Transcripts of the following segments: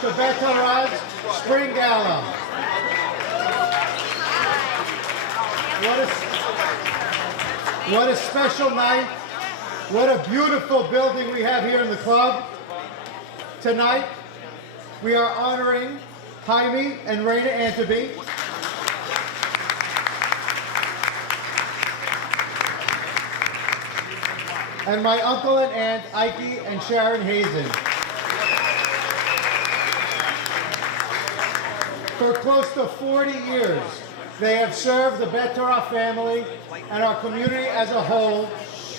to Beth Spring Gala. What a special night. What a beautiful building we have here in the club. Tonight, we are honoring Hymie and Reina Anteby. And my uncle and aunt, Ike and Sharon Hazan. For close to 40 years, they have served the Beth Torah family and our community as a whole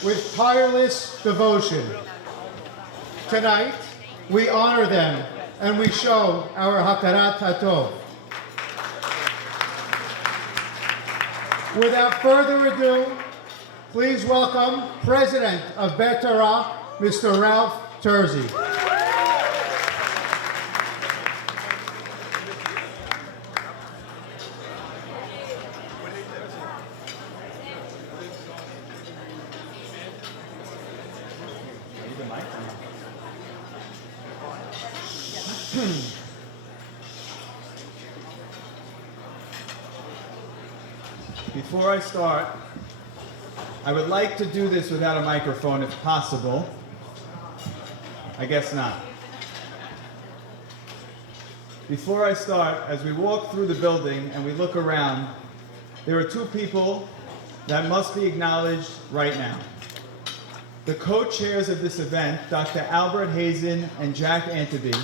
with tireless devotion. Tonight, we honor them and we show our hakarat hatov. Without further ado, please welcome President of Beth Torah, Mr. Ralph Terzi. Before I start, I would like to do this without a microphone if possible. I guess not. Before I start, as we walk through the building and we look around, there are two people that must be acknowledged right now. The co-chairs of this event, Dr. Albert Hazan and Jack Anteby,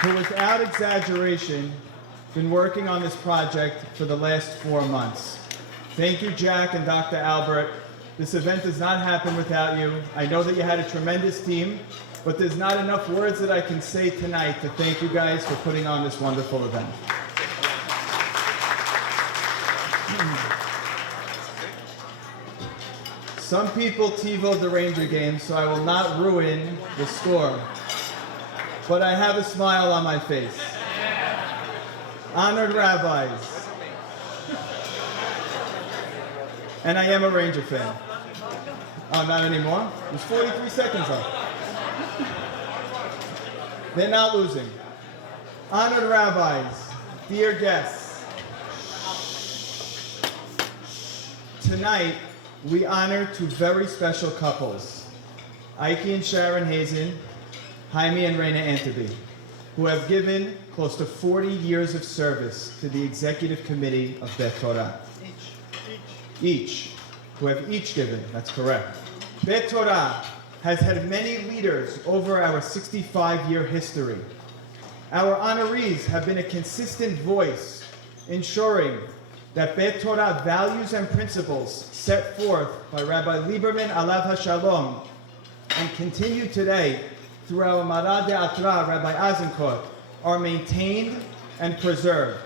who without exaggeration been working on this project for the last 4 months. Thank you, Jack and Dr. Albert. This event does not happen without you. I know that you had a tremendous team, but there's not enough words that I can say tonight to thank you guys for putting on this wonderful event. Some people TiVoed the Ranger game, so I will not ruin the score. But I have a smile on my face. Honored rabbis. And I am a Ranger fan. Oh, not anymore? There's 43 seconds left. They're not losing. Honored rabbis, dear guests. Tonight, we honor two very special couples, Ike and Sharon Hazan, Hymie and Reina Anteby, who have given close to 40 years of service to the executive committee of Beth Torah. Each, who have each given, that's correct. Beth Torah has had many leaders over our 65-year history. Our honorees have been a consistent voice, ensuring that Beth Torah values and principles set forth by Rabbi Lieberman Alav HaShalom and continue today through our Marad De'atra, Rabbi Azenkot, are maintained and preserved.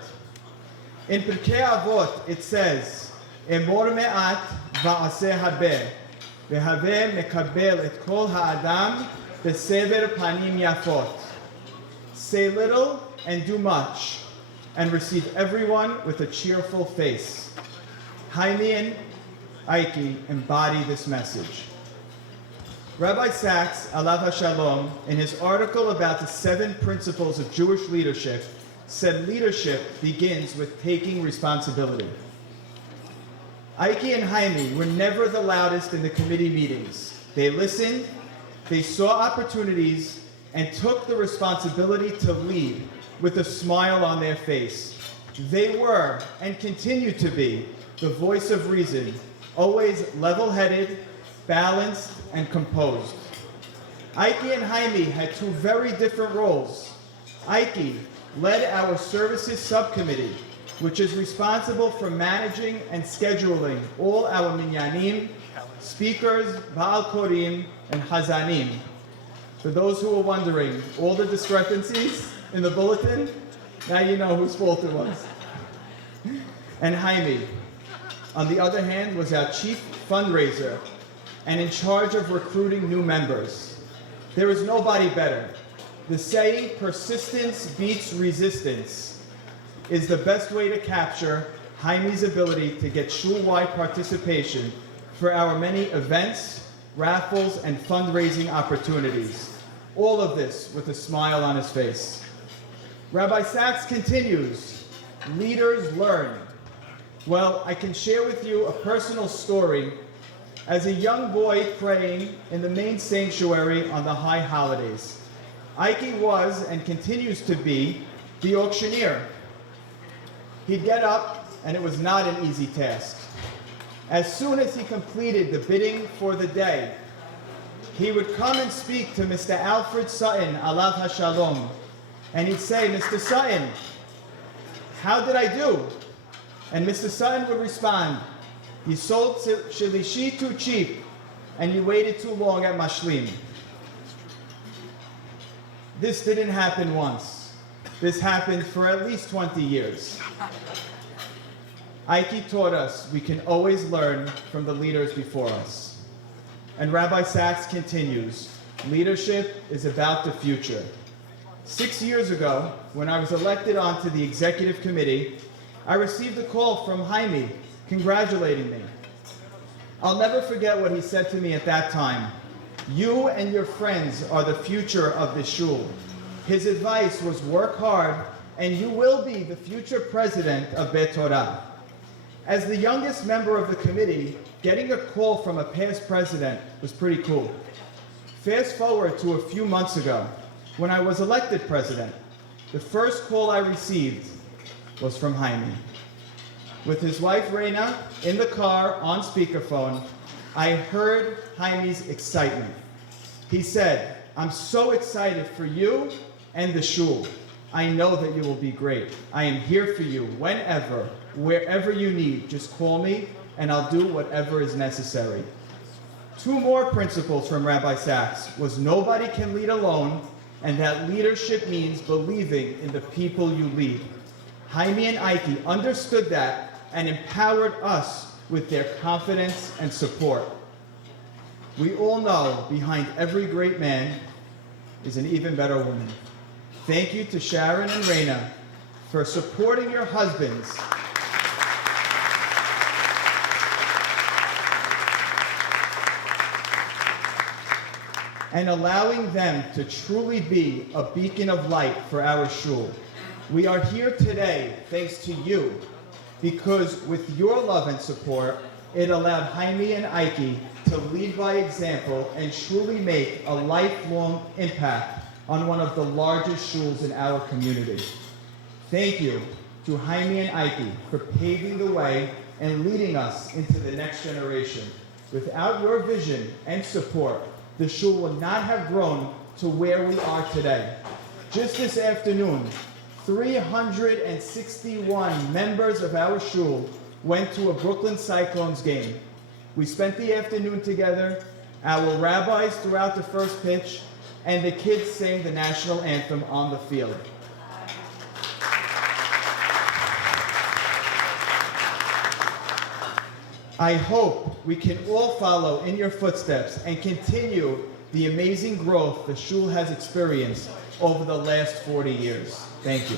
In Pirkei Avot, it says, Emor me'at va'aseh harbeh, ve'haveh mekabel et kol ha'adam besever panim yafot. Say little and do much, and receive everyone with a cheerful face. Hymie and Ike embody this message. Rabbi Sachs, Alav HaShalom, in his article about the 7 principles of Jewish leadership, said leadership begins with taking responsibility. Ike and Hymie were never the loudest in the committee meetings. They listened, they saw opportunities, and took the responsibility to lead with a smile on their face. They were, and continue to be, the voice of reason, always level-headed, balanced, and composed. Ike and Hymie had 2 very different roles. Ike led our services subcommittee, which is responsible for managing and scheduling all our minyanim, speakers, Baal Korim, and Hazanim. For those who are wondering, all the discrepancies in the bulletin, now you know whose fault it was. And Hymie, on the other hand, was our chief fundraiser and in charge of recruiting new members. There is nobody better. The saying, persistence beats resistance, is the best way to capture Hymie's ability to get shul-wide participation for our many events raffles, and fundraising opportunities. All of this with a smile on his face. Rabbi Sachs continues, leaders learn. Well, I can share with you a personal story. As a young boy praying in the main sanctuary on the high holidays, Ike was and continues to be the auctioneer. He'd get up, and it was not an easy task. As soon as he completed the bidding for the day, he would come and speak to Mr. Alfred Sutton, Alav HaShalom, and he'd say, Mr. Sutton, how did I do? And Mr. Sutton would respond, you sold Shilishi too cheap, and you waited too long at Mashlim. This didn't happen once. This happened for at least 20 years. Ike taught us we can always learn from the leaders before us. And Rabbi Sachs continues, leadership is about the future. 6 years ago, when I was elected onto the executive committee, I received a call from Hymie congratulating me. I'll never forget what he said to me at that time. You and your friends are the future of the shul. His advice was work hard, and you will be the future president of Beth Torah. As the youngest member of the committee, getting a call from a past president was pretty cool. Fast forward to a few months ago, when I was elected president, the first call I received was from Hymie. With his wife Reina in the car on speakerphone, I heard Hymie's excitement. He said, I'm so excited for you and the shul. I know that you will be great. I am here for you whenever, wherever you need. Just call me and I'll do whatever is necessary. Two more principles from Rabbi Sachs was nobody can lead alone, and that leadership means believing in the people you lead. Hymie and Ike understood that and empowered us with their confidence and support. We all know behind every great man is an even better woman. Thank you to Sharon and Reina for supporting your husbands and allowing them to truly be a beacon of light for our shul. We are here today thanks to you, because with your love and support, it allowed Hymie and Ike to lead by example and truly make a lifelong impact on one of the largest shuls in our community. Thank you to Hymie and Ike for paving the way and leading us into the next generation. Without your vision and support, the shul would not have grown to where we are today. Just this afternoon, 361 members of our shul went to a Brooklyn Cyclones game. We spent the afternoon together, our rabbis throughout the first pitch, and the kids sang the national anthem on the field. I hope we can all follow in your footsteps and continue the amazing growth the shul has experienced over the last 40 years. Thank you.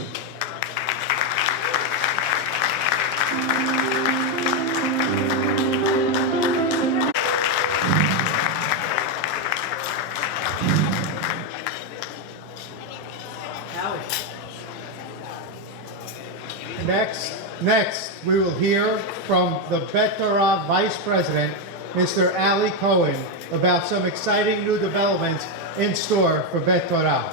Next, we will hear from the Beth Torah Vice President, Mr. Ali Cohen, about some exciting new developments in store for Beth Torah.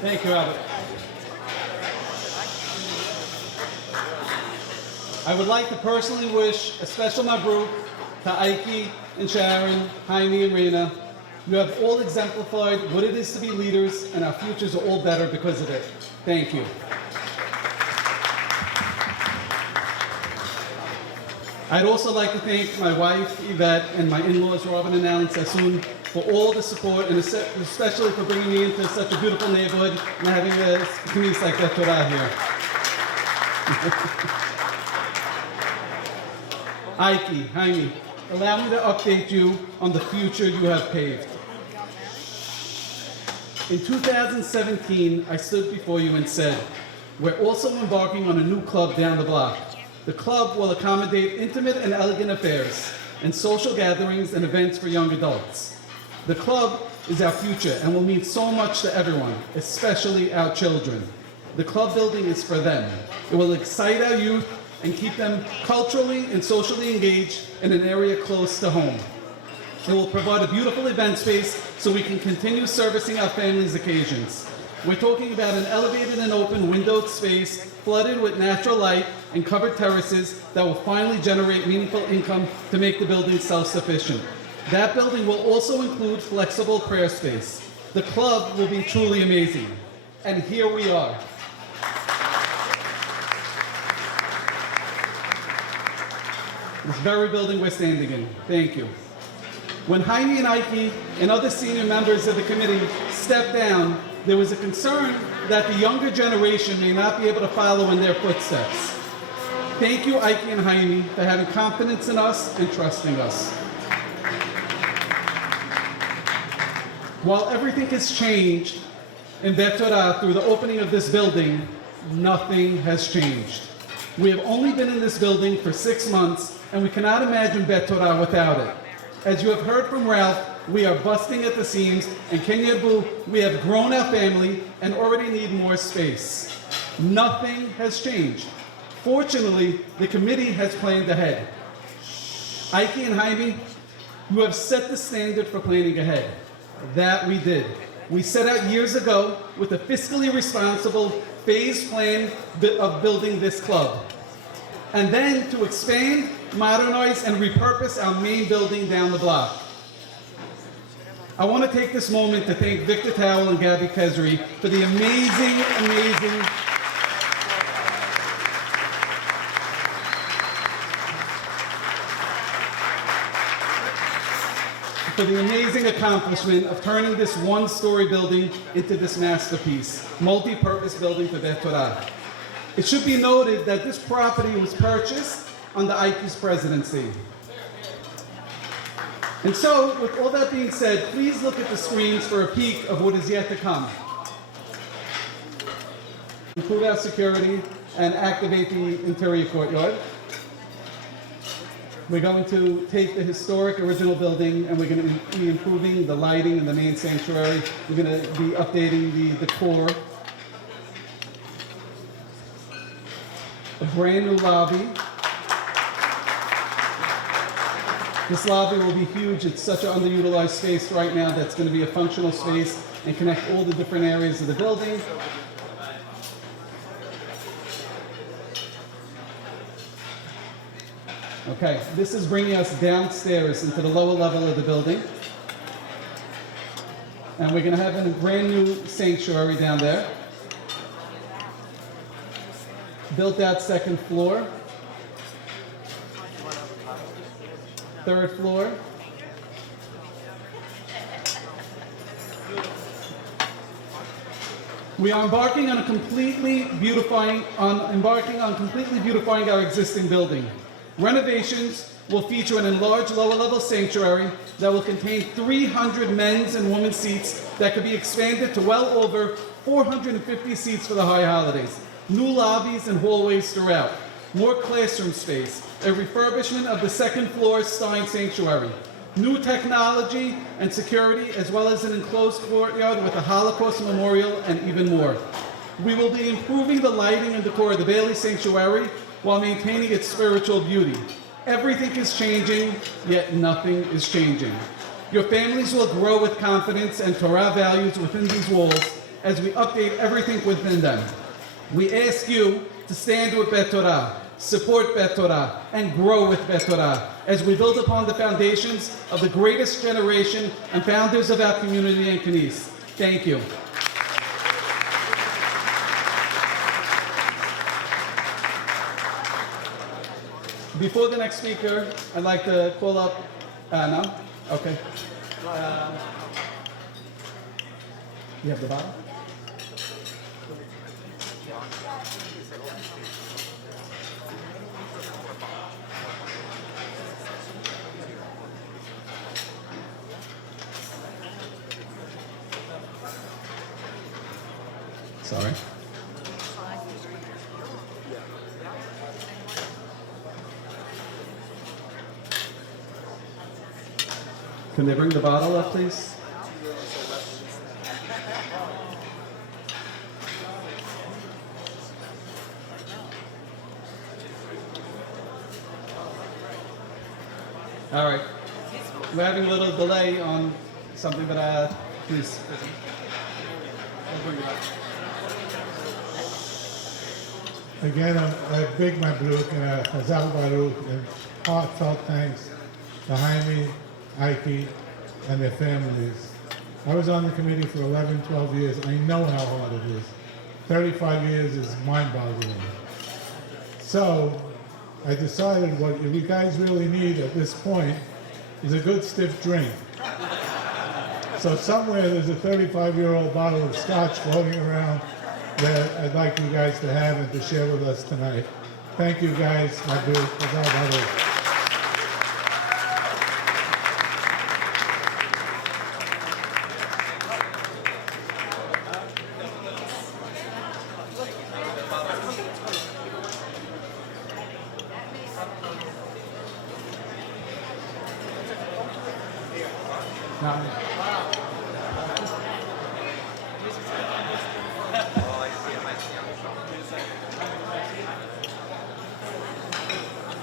Thank you, Robert. I would like to personally wish a special mabruk to Ike and Sharon, Hymie and Reina. You have all exemplified what it is to be leaders, and our futures are all better because of it. Thank you. I'd also like to thank my wife, Yvette, and my in-laws, Robin and Alan Sassoon, for all the support, and especially for bringing me into such a beautiful neighborhood and having a community like Beth Torah here. Ike, Hymie, allow me to update you on the future you have paved. In 2017, I stood before you and said, We're also embarking on a new club down the block. The club will accommodate intimate and elegant affairs and social gatherings and events for young adults. The club is our future and will mean so much to everyone, especially our children. The club building is for them. It will excite our youth and keep them culturally and socially engaged in an area close to home. It will provide a beautiful event space so we can continue servicing our families' occasions. We're talking about an elevated and open windowed space flooded with natural light and covered terraces that will finally generate meaningful income to make the building self-sufficient. That building will also include flexible prayer space. The club will be truly amazing. And here we are. This very building we're standing in. Thank you. When Hymie and Ike and other senior members of the committee stepped down, there was a concern that the younger generation may not be able to follow in their footsteps. Thank you, Ike and Hymie, for having confidence in us and trusting us. While everything has changed in Beth Torah through the opening of this building, nothing has changed. We have only been in this building for 6 months, and we cannot imagine Beth Torah without it. As you have heard from Ralph, we are busting at the seams, and Kenyabu, we have grown our family and already need more space. Nothing has changed. Fortunately, the committee has planned ahead. Ike and Hymie, you have set the standard for planning ahead. That we did. We set out years ago with a fiscally responsible phased plan of building this club. And then to expand, modernize, and repurpose our main building down the block. I want to take this moment to thank Victor Towell and Gabby Kesri for the amazing accomplishment of turning this one-story building into this masterpiece, multi-purpose building for Beth Torah. It should be noted that this property was purchased under Ike's presidency. And so, with all that being said, please look at the screens for a peek of what is yet to come. Improve our security and activate the interior courtyard. We're going to take the historic original building and we're going to be improving the lighting in the main sanctuary. We're going to be updating the decor. A brand new lobby. This lobby will be huge. It's such an underutilized space right now that's going to be a functional space and connect all the different areas of the building. Okay, this is bringing us downstairs into the lower level of the building. And we're going to have a brand new sanctuary down there. Built out second floor. Third floor. We are embarking on completely beautifying our existing building. Renovations will feature an enlarged lower-level sanctuary that will contain 300 men's and women's seats that could be expanded to well over 450 seats for the high holidays. New lobbies and hallways throughout. More classroom space. A refurbishment of the second floor Stein Sanctuary. New technology and security, as well as an enclosed courtyard with a Holocaust memorial and even more. We will be improving the lighting and decor of the Bailey Sanctuary while maintaining its spiritual beauty. Everything is changing, yet nothing is changing. Your families will grow with confidence and Torah values within these walls as we update everything within them. We ask you to stand with Beth Torah, support Beth Torah, and grow with Beth Torah as we build upon the foundations of the greatest generation and founders of our community and Knis. Thank you. Before the next speaker, I'd like to call up Anna. Okay. You have the bottle? Sorry. Can they bring the bottle up, please? All right. We're having a little delay on something, but please. I'll bring it up. Again, a big mabruk and a Hazan Baruch and heartfelt thanks to Hymie, Ike, and their families. I was on the committee for 11, 12 years. I know how hard it is. 35 years is mind-boggling. So I decided what you guys really need at this point is a good stiff drink. So somewhere there's a 35-year-old bottle of scotch floating around that I'd like you guys to have and to share with us tonight. Thank you guys.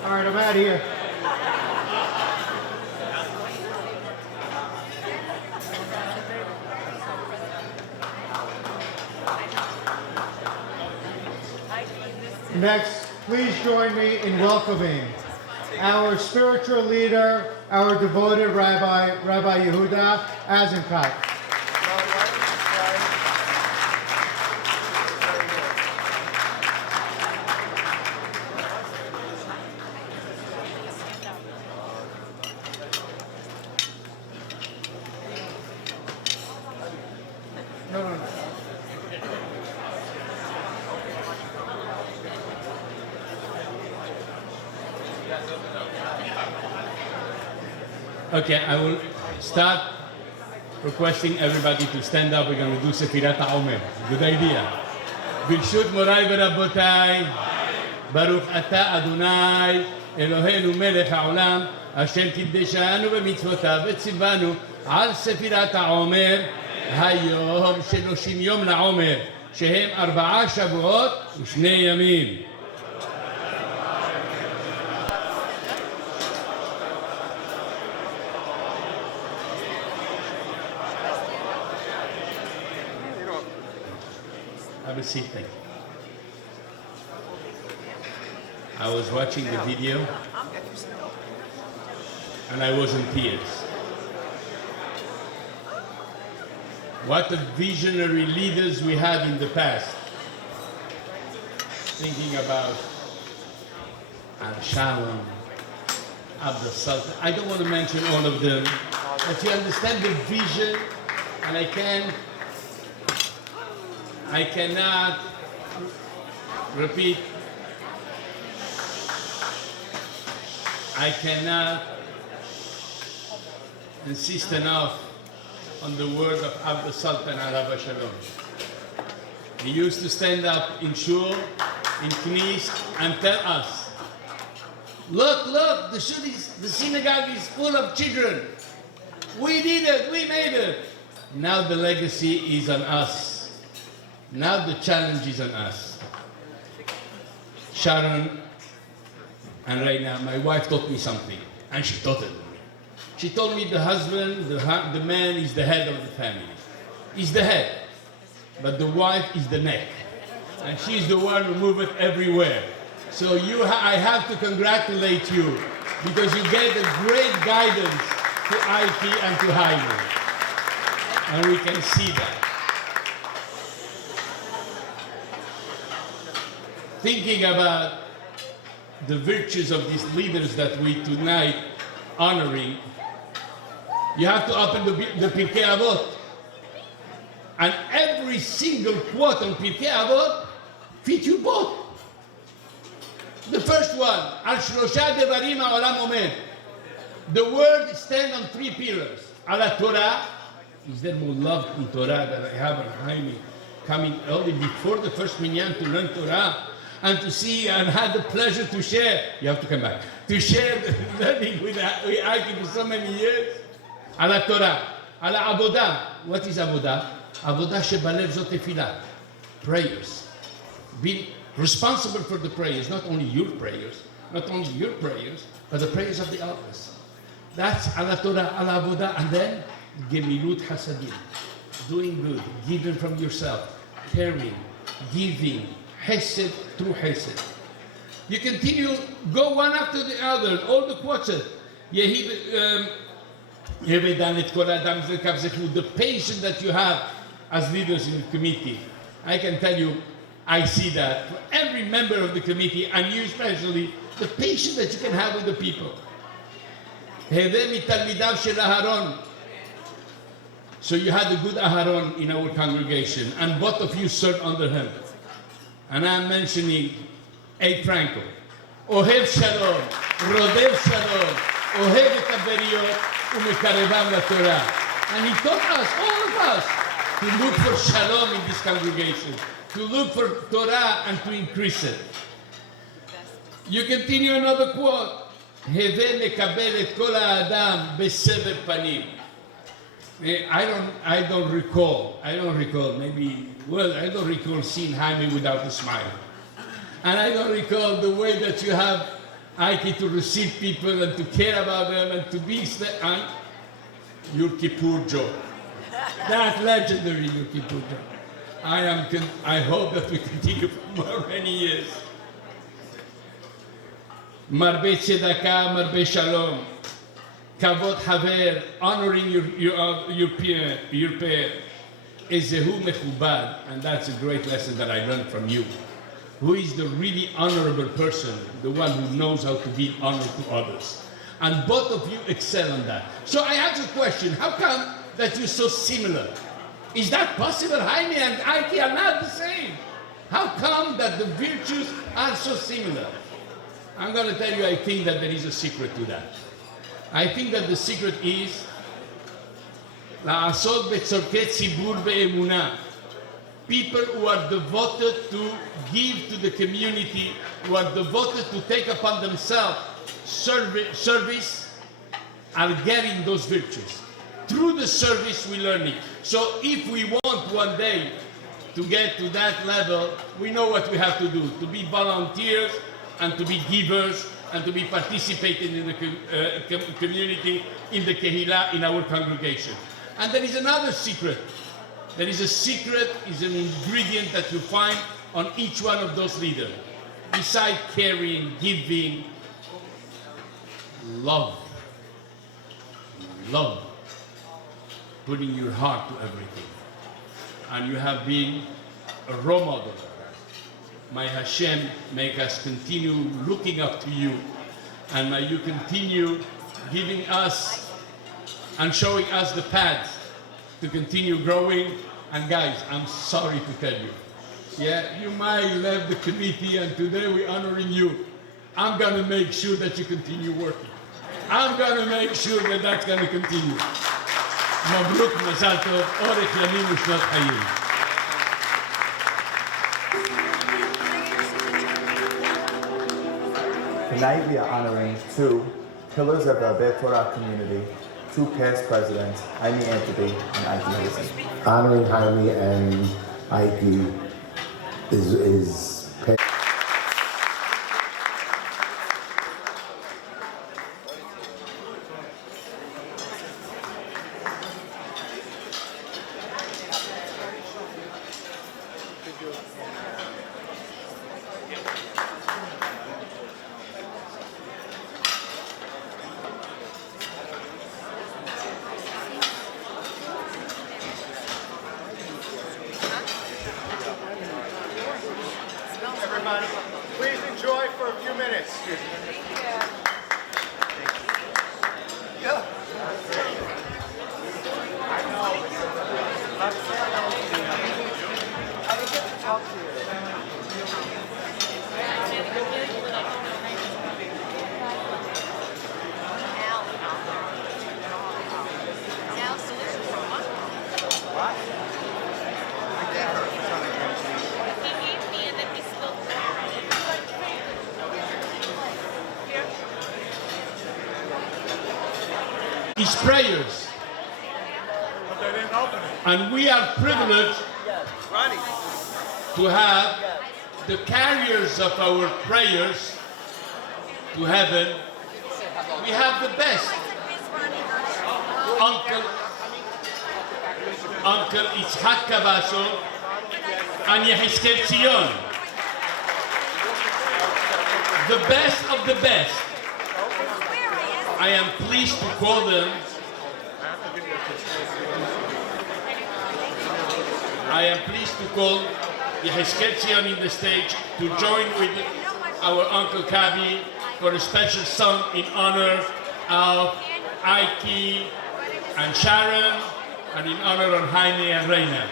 All right, I'm out of here. Next, please join me in welcoming our spiritual leader, our devoted Rabbi Yehuda Azenkat. No. Okay, I will start requesting everybody to stand up. We're going to do Sefirat HaOmer. Good idea. ברשות מוריי ורבותיי, ברוך אתה אדוני, אלוהינו מלך העולם, אשר קידשנו במצוותיו וציוונו על ספירת העומר, היום 30 יום לעומר, שהם 4 שבועות ו2 ימים. Have a seat, thank you. I was watching the video and I was in tears. What the visionary leaders we had in the past. Thinking about Sharon, Abdul Sultan. I don't want to mention all of them, but you understand the vision, and I cannot repeat. I cannot insist enough on the word of Abdul Sultan Alaba Shalom. He used to stand up in shul, in knis, and tell us, look, the synagogue is full of children. We did it, we made it. Now the legacy is on us. Now the challenge is on us. Sharon and Reina, my wife taught me something, and she taught it to me. She told me the husband, the man is the head of the family. He's the head, but the wife is the neck, and she's the one who moves it everywhere. So I have to congratulate you, because you gave a great guidance to Ike and to Hymie, and we can see that. Thinking about the virtues of these leaders that we tonight honoring, you have to open the Pirkei Avot. And every single quote on Pirkei Avot fit you both. The first one, Al Shlosha Devarim Ha'olam Omed. The word stands on 3 pillars. Ala Torah, is there more love in Torah that I have on Hymie, coming early before the first minyan to learn Torah, and to see and had the pleasure to share. You have to come back. To share the learning with Ike for so many years. על התורה, על העבודה. What is עבודה? עבודה שבלב זאת תפילה. Prayers. Being responsible for the prayers, not only your prayers, but the prayers of the others. That's על התורה, על העבודה, and then גמילות חסדים. Doing good, giving from yourself, caring, giving, chesed through chesed. You continue, go one after the other, all the quotes. The patience that you have as leaders in the committee. I can tell you, I see that for every member of the committee, and you especially, the patience that you can have with the people. So you had a good Aharon in our congregation, and both of you served under him. And I'm mentioning A. Franco. Ohev Shalom, Rodev Shalom, Ohev et Averiot, Umekarevam la Torah. And he taught us, all of us, to look for Shalom in this congregation, to look for Torah and to increase it. You continue another quote. Heve mekabel et kol ha'adam besever panim. I don't recall, maybe, well, I don't recall seeing Hymie without a smile. And I don't recall the way that you have Ike to receive people and to care about them and to be your Kippur joke. That legendary your Kippur joke. I hope that we continue for many years. Marbe tzedakah, marbe shalom. Kavod haver, honoring your peer. Ezehu mechubad, and that's a great lesson that I learned from you. Who is the really honorable person, the one who knows how to be honored to others. And both of you excel on that. So I ask a question, how come that you're so similar? Is that possible? Hymie and Ike are not the same. How come that the virtues are so similar? I'm going to tell you, I think that there is a secret to that. I think that the secret is לעשות בצורכי ציבור באמונה. People who are devoted to give to the community, who are devoted to take upon themselves service, are getting those virtues. Through the service we learn it. So if we want one day to get to that level, we know what we have to do. To be volunteers and to be givers and to be participating in the community, in the Kehillah, in our congregation. And there is another secret. There is a secret, is an ingredient that you find on each one of those leaders. Beside caring, giving, love. Love. Putting your heart to everything. And you have been a role model. May Hashem make us continue looking up to you, and may you continue giving us and showing us the path to continue growing. And guys, I'm sorry to tell you, you might leave the committee and today we're honoring you. I'm going to make sure that you continue working. I'm going to make sure that that's going to continue. Mabruk, mazal tov, orech yamim u'shnot hayim. Tonight we are honoring two pillars of the Beth Torah community, two past presidents, Hymie Anteby and Ike Hazan. Honoring Hymie and Ike is Everybody, please enjoy for a few minutes. His prayers And we are privileged to have the carriers of our prayers to heaven. We have the best. Uncle Itzhak Cavasso and Yehezkel Zion. The best of the best. I am pleased to call them. I am pleased to call Yehezkel Zion in the stage to join with our Uncle Kavi for a special song in honor of Ike and Sharon and in honor of Hymie and Reina.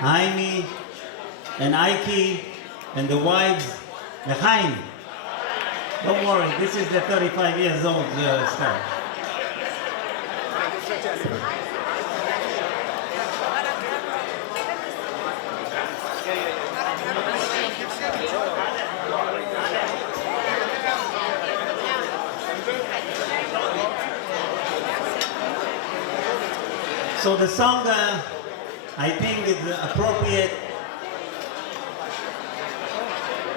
Hymie and Ike and the wives, L'chaim. Don't worry, this is the 35 years old stuff. So the song, I think is appropriate,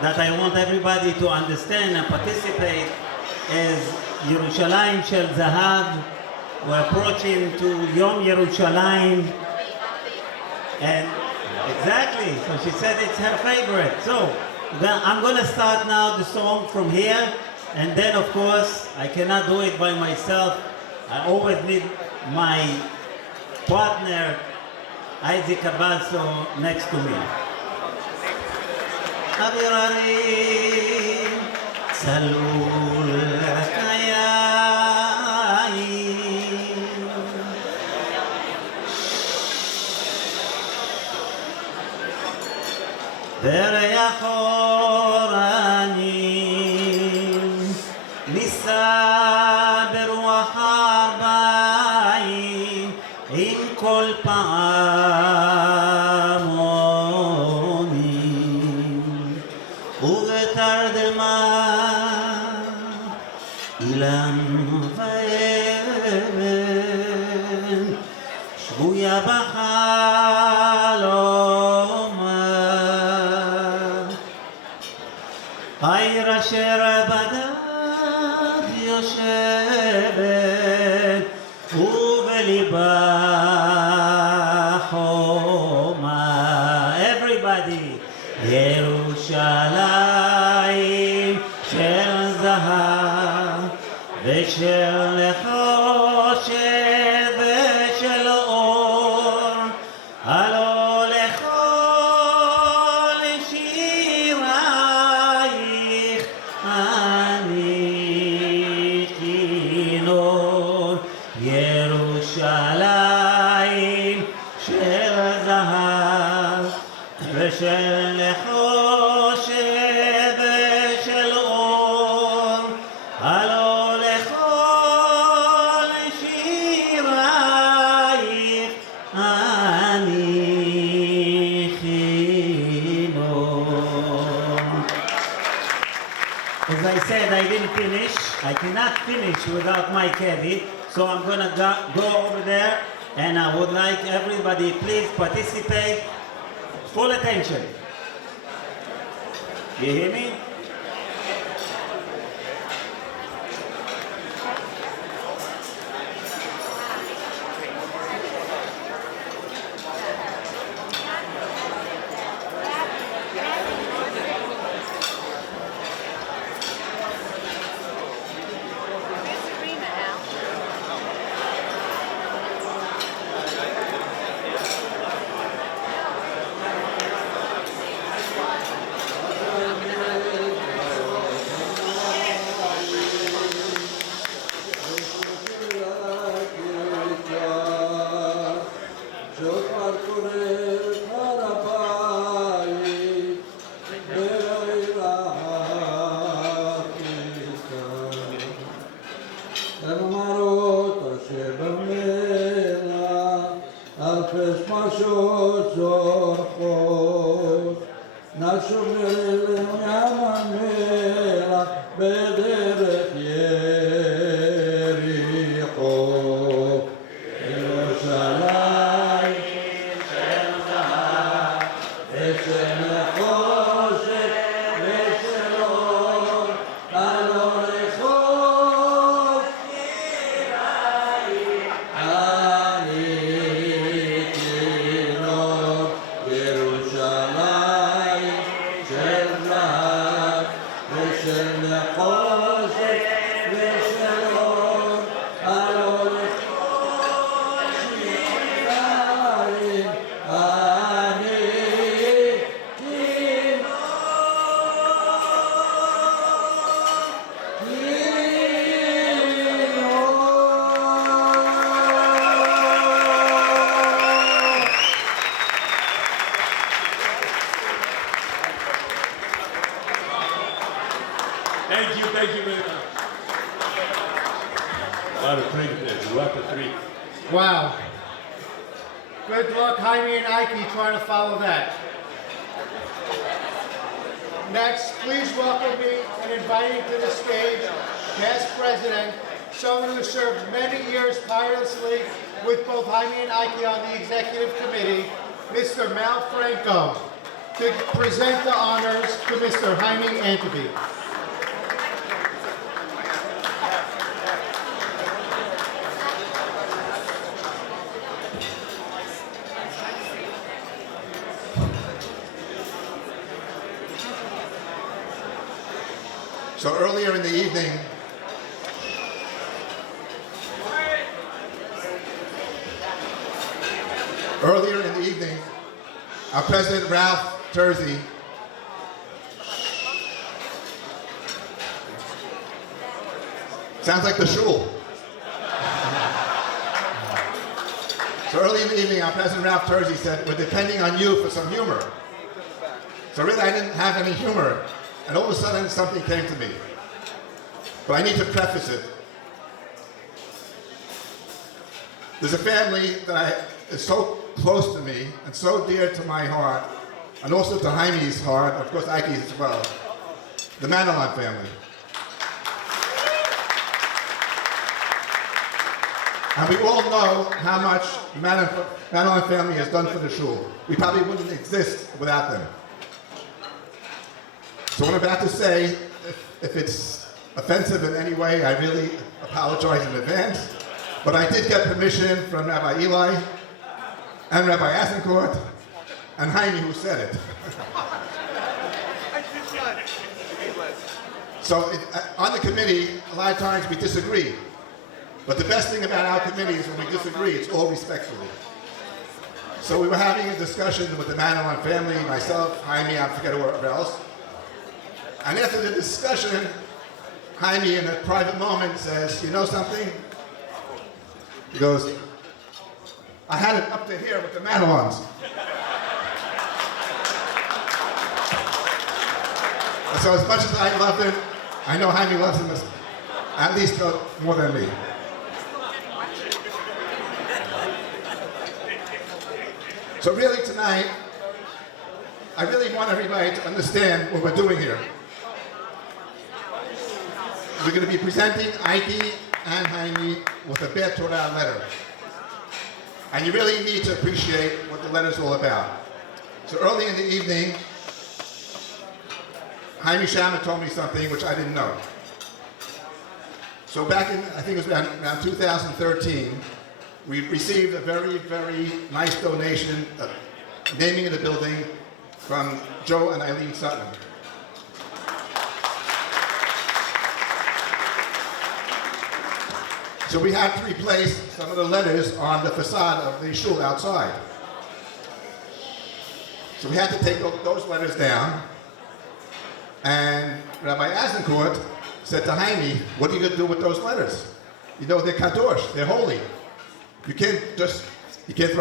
that I want everybody to understand and participate, is Yerushalayim Shel Zahav. We're approaching to Yom Yerushalayim, and exactly, so she said it's her favorite. So I'm going to start now the song from here, and then of course I cannot do it by myself. I always need my partner Isaac Abasso next to me. Avirarim Salul Kayayim Vereach Oranim Nisa Beruach Habayim Im Kol Pa'amonim Uvetardema Ilam Vaeben Shvuya B'Chaloma Hayr Asher Badav Yoshevet Uveliba Choma. Everybody, Yerushalayim Shel Zahav V'Shel Nechoshet V'Shel Or Halo Lechol Shirayich Ani Kinor Yerushalayim Shel Zahav V'Shel Nechoshet V'Shel Or Halo Lechol Shirayich Ani Kinor. As I said, I didn't finish. I cannot finish without my caddy. So I'm going to go over there, and I would like everybody, please participate. Full attention. You hear me? המרות אשר במלח, על פשמשות זורחות. נשוב אלינו ים המלח בדרך יריחו. ירושלים של זהב ושל נחושת ושל אור, הלא רחוק אני תינוק. ירושלים של זהב ושל נחושת ושל אור, הלא רחוק ירושלים אני Thank you very much. A lot of privilege, a lot of three. Wow. Good luck, Hymie and Ike, trying to follow that. Next, please welcome me and inviting to the stage, past president, someone who served many years tirelessly with both Hymie and Ike on the executive committee, Mr. Mal Franco, to present the honors to Mr. Hymie Anteby. So earlier in the evening, our President Ralph Tersey sounds like the shul. So early in the evening, our President Ralph Tersey said, "We're depending on you for some humor." So really, I didn't have any humor. And all of a sudden, something came to me. But I need to preface it. There's a family that is so close to me and so dear to my heart, and also to Hymie's heart, of course Ike's as well, the Manilon family. And we all know how much the Manilon family has done for the shul. We probably wouldn't exist without them. So what I'm about to say, if it's offensive in any way, I really apologize in advance. But I did get permission from Rabbi Eli and Rabbi Asencourt and Hymie, who said it. So on the committee, a lot of times we disagree. But the best thing about our committee is when we disagree, it's all respectfully. So we were having a discussion with the Manilon family, myself, Hymie, I forget whoever else. And after the discussion, Hymie, in a private moment, says, "You know something?" He goes, "I had it up to here with the Manilons." And so as much as I love him, I know Hymie loves him at least more than me. So really tonight, I really want everybody to understand what we're doing here. We're going to be presenting Ike and Hymie with a Beth Torah letter. And you really need to appreciate what the letter's all about. So early in the evening, Hymie Sharon told me something which I didn't know. So back in, I think it was around 2013, we received a very, very nice donation, naming of the building, from Joe and Eileen Sutton. So we had to replace some of the letters on the facade of the shul outside. So we had to take those letters down. And Rabbi Asencourt said to Hymie, "What are you going to do with those letters? You know, they're kadosh, they're holy. You can't throw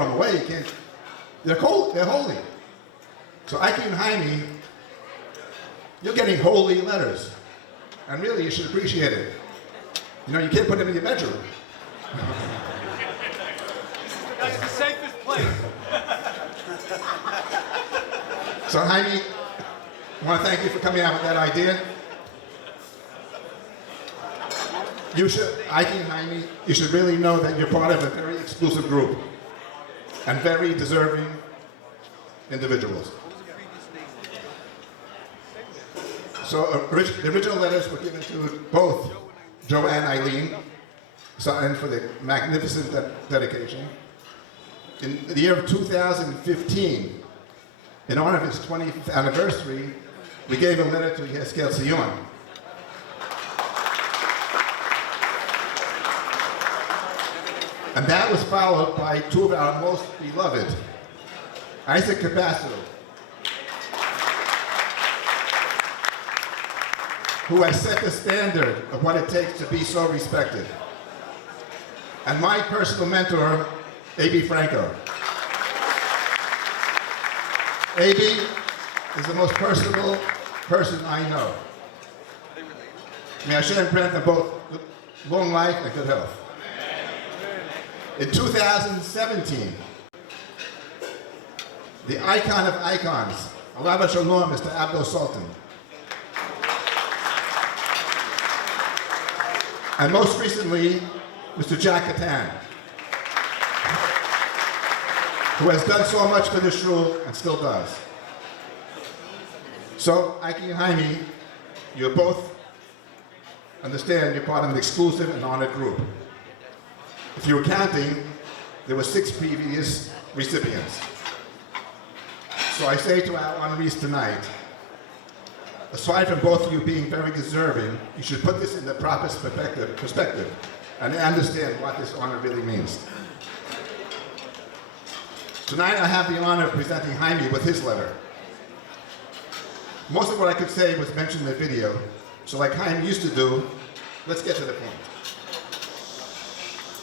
them away, you can't, they're holy. So Ike and Hymie, you're getting holy letters. And really, you should appreciate it. You know, you can't put him in your bedroom. That's the safest place. So Hymie, I want to thank you for coming out with that idea. You should, Ike and Hymie, you should really know that you're part of a very exclusive group and very deserving individuals. So the original letters were given to both Joe and Eileen, and for the magnificent dedication. In the year of 2015, in honor of his 20th anniversary, we gave a letter to Yeskel Sion. And that was followed by two of our most beloved, Isaac Capasso, who has set the standard of what it takes to be so respected. And my personal mentor, A.B. Franco. A.B. is the most personable person I know. May Hashem grant them both long life and good health. In 2017, the icon of icons, Alav Shalom, Mr. Abdul Sultan. And most recently, Mr. Jack Catan, who has done so much for the shul and still does. So, Ike and Hymie, you both understand you're part of an exclusive and honored group. If you were counting, there were 6 previous recipients. So I say to our honorees tonight, aside from both of you being very deserving, you should put this in the proper perspective and understand what this honor really means. Tonight I have the honor of presenting Hymie with his letter. Most of what I could say was mentioned in the video, so like Hymie used to do, let's get to the point.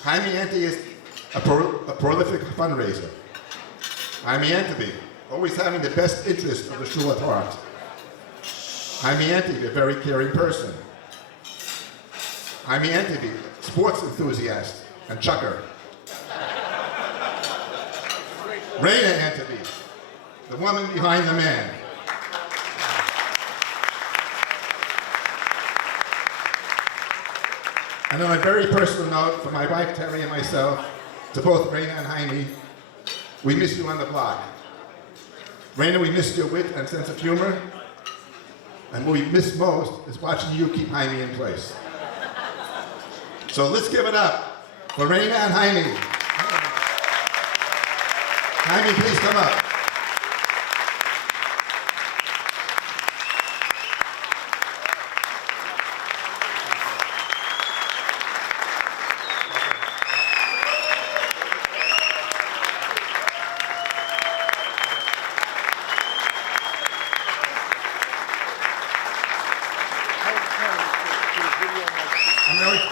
Hymie Anteby is a prolific fundraiser. Hymie Anteby, always having the best interest of the shul at heart. Hymie Anteby, a very caring person. Hymie Anteby, sports enthusiast and chucker. Reina Anteby, the woman behind the man. And on a very personal note, for my wife Terry and myself, to both Reina and Hymie, we miss you on the block. Reina, we missed your wit and sense of humor. And what we miss most is watching you keep Hymie in place. So let's give it up for Reina and Hymie. Hymie, please come up.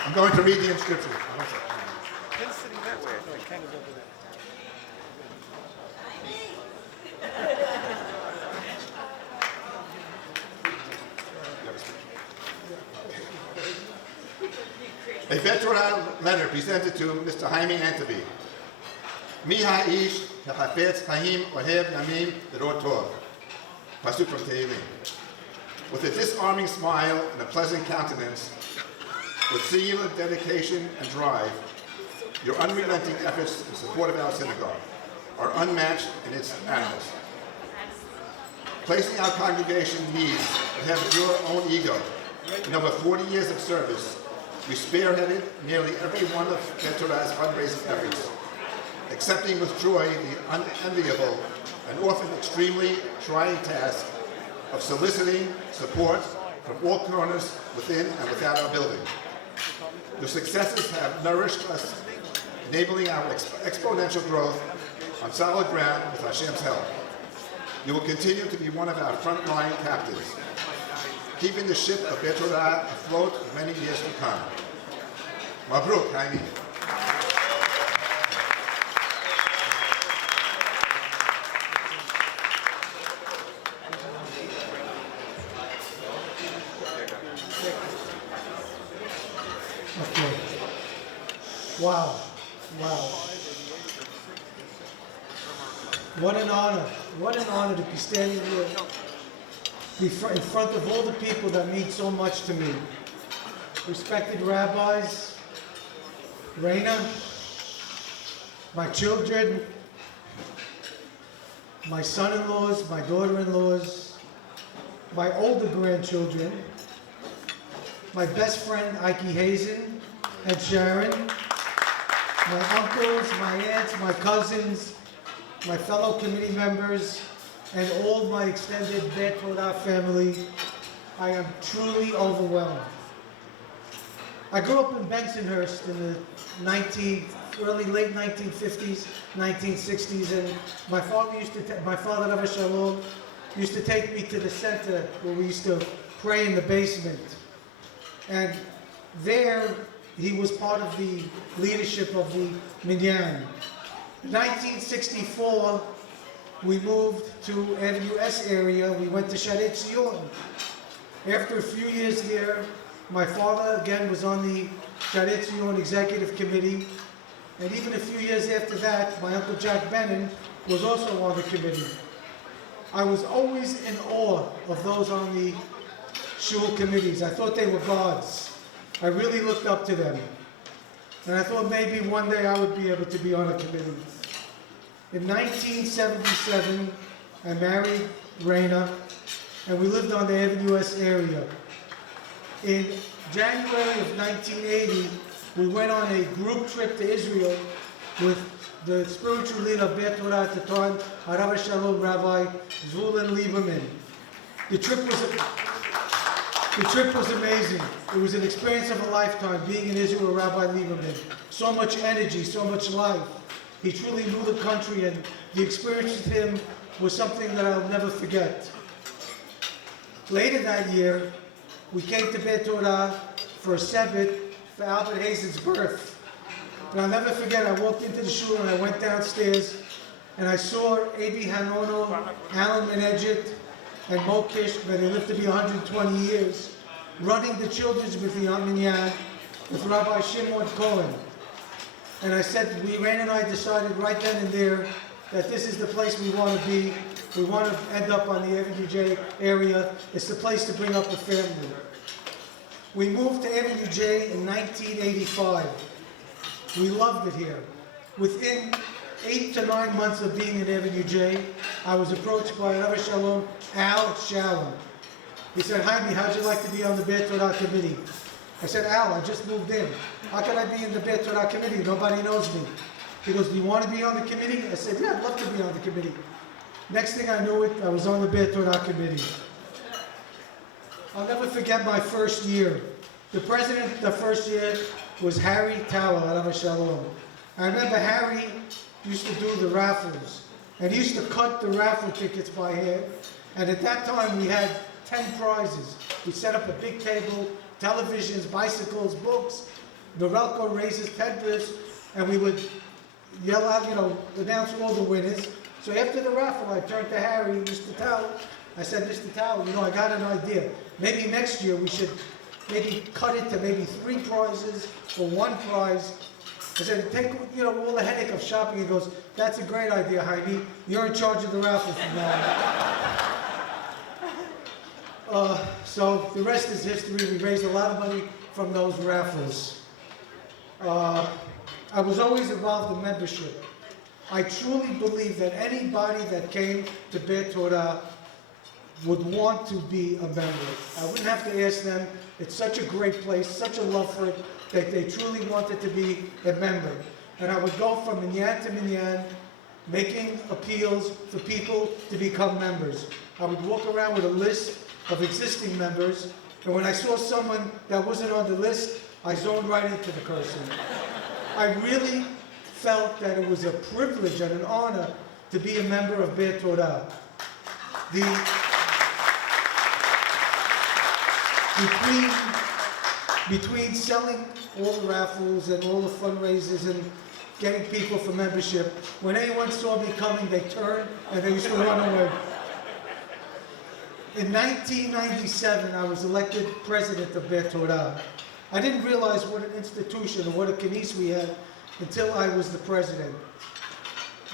I'm going to read the inscription. Ken's sitting that way. No, Ken is over there. A Beth Torah letter presented to Mr. Hymie Anteby. Mi ha'ish ha'chafetz chaim ohev yamim l'rot tov. Pasuk from Tehillim. With a disarming smile and a pleasant countenance, with singular dedication and drive, your unrelenting efforts in support of our synagogue are unmatched in its annals. Placing our congregation needs ahead of your own ego, in over 40 years of service, we spearheaded nearly every one of Beth Torah's fundraising efforts, accepting with joy the unenviable and often extremely trying task of soliciting support from all corners within and without our building. Your successes have nourished us, enabling our exponential growth on solid ground with Hashem's help. You will continue to be one of our frontline captains, keeping the ship of Beth Torah afloat for many years to come. Mabruk, Hymie. Okay. Wow. Wow. What an honor. What an honor to be standing here in front of all the people that mean so much to me. Respected rabbis, Reina, my children, my son-in-laws, my daughter-in-laws, my older grandchildren, my best friend Ike Hazan and Sharon, my uncles, my aunts, my cousins, my fellow committee members, and all my extended Beth Torah family. I am truly overwhelmed. I grew up in Bensonhurst in the late 1950s, 1960s, and my father, Rabbi Shalom, used to take me to the center where we used to pray in the basement. And there, he was part of the leadership of the Minyan. In 1964, we moved to Avenue S area. We went to Sharet Zion. After a few years there, my father, again, was on the Sharet Zion Executive Committee. And even a few years after that, my Uncle Jack Bennon was also on the committee. I was always in awe of those on the shul committees. I thought they were gods. I really looked up to them. And I thought maybe one day I would be able to be on a committee. In 1977, I married Reina, and we lived on the Avenue S area. In January of 1980, we went on a group trip to Israel with the spiritual leader of Beth Torah at the time, Rabbi Shalom, Rabbi Zvulun Lieberman. The trip was amazing. It was an experience of a lifetime, being in Israel with Rabbi Lieberman. So much energy, so much life. He truly knew the country, and the experience with him was something that I'll never forget. Later that year, we came to Beth Torah for a Sabbath for Albert Hazen's birth. And I'll never forget, I walked into the shul and I went downstairs and I saw A.B. Hanono, Alan Menedjet, and Mokish, where they lived to be 120 years, running the children's minyan with Rabbi Shimon Cohen. And I said, Reina and I decided right then and there that this is the place we want to be. We want to end up on the Avenue J area. It's the place to bring up a family. We moved to Avenue J in 1985. We loved it here. Within 8 to 9 months of being in Avenue J, I was approached by Rabbi Shalom, Al Sharon. He said, Hymie, how'd you like to be on the Beth Torah committee? I said, Al, I just moved in. How can I be in the Beth Torah committee? Nobody knows me. He goes, do you want to be on the committee? I said, yeah, I'd love to be on the committee. Next thing I knew it, I was on the Beth Torah committee. I'll never forget my first year. The president the first year was Harry Tower, Rabbi Shalom. I remember Harry used to do the raffles. And he used to cut the raffle tickets by hand. And at that time, we had 10 prizes. We set up a big table, televisions, bicycles, books. Norelco raises 10 bids, and we would yell out, announce all the winners. So after the raffle, I turned to Harry, Mr. Tower. I said, Mr. Tower, I got an idea. Maybe next year we should maybe cut it to maybe 3 prizes or 1 prize. I said, take all the headache of shopping. He goes, that's a great idea, Hymie. You're in charge of the raffle from now on. So the rest is history. We raised a lot of money from those raffles. I was always involved in membership. I truly believe that anybody that came to Beth Torah would want to be a member. I wouldn't have to ask them. It's such a great place, such a love for it, that they truly wanted to be a member. And I would go from minyan to minyan, making appeals for people to become members. I would walk around with a list of existing members, and when I saw someone that wasn't on the list, I zoned right into the person. I really felt that it was a privilege and an honor to be a member of Beth Torah. Between selling all the raffles and all the fundraisers and getting people for membership, when anyone saw me coming, they turned and they used to run away. In 1997, I was elected president of Beth Torah. I didn't realize what an institution or what a kines we had until I was the president.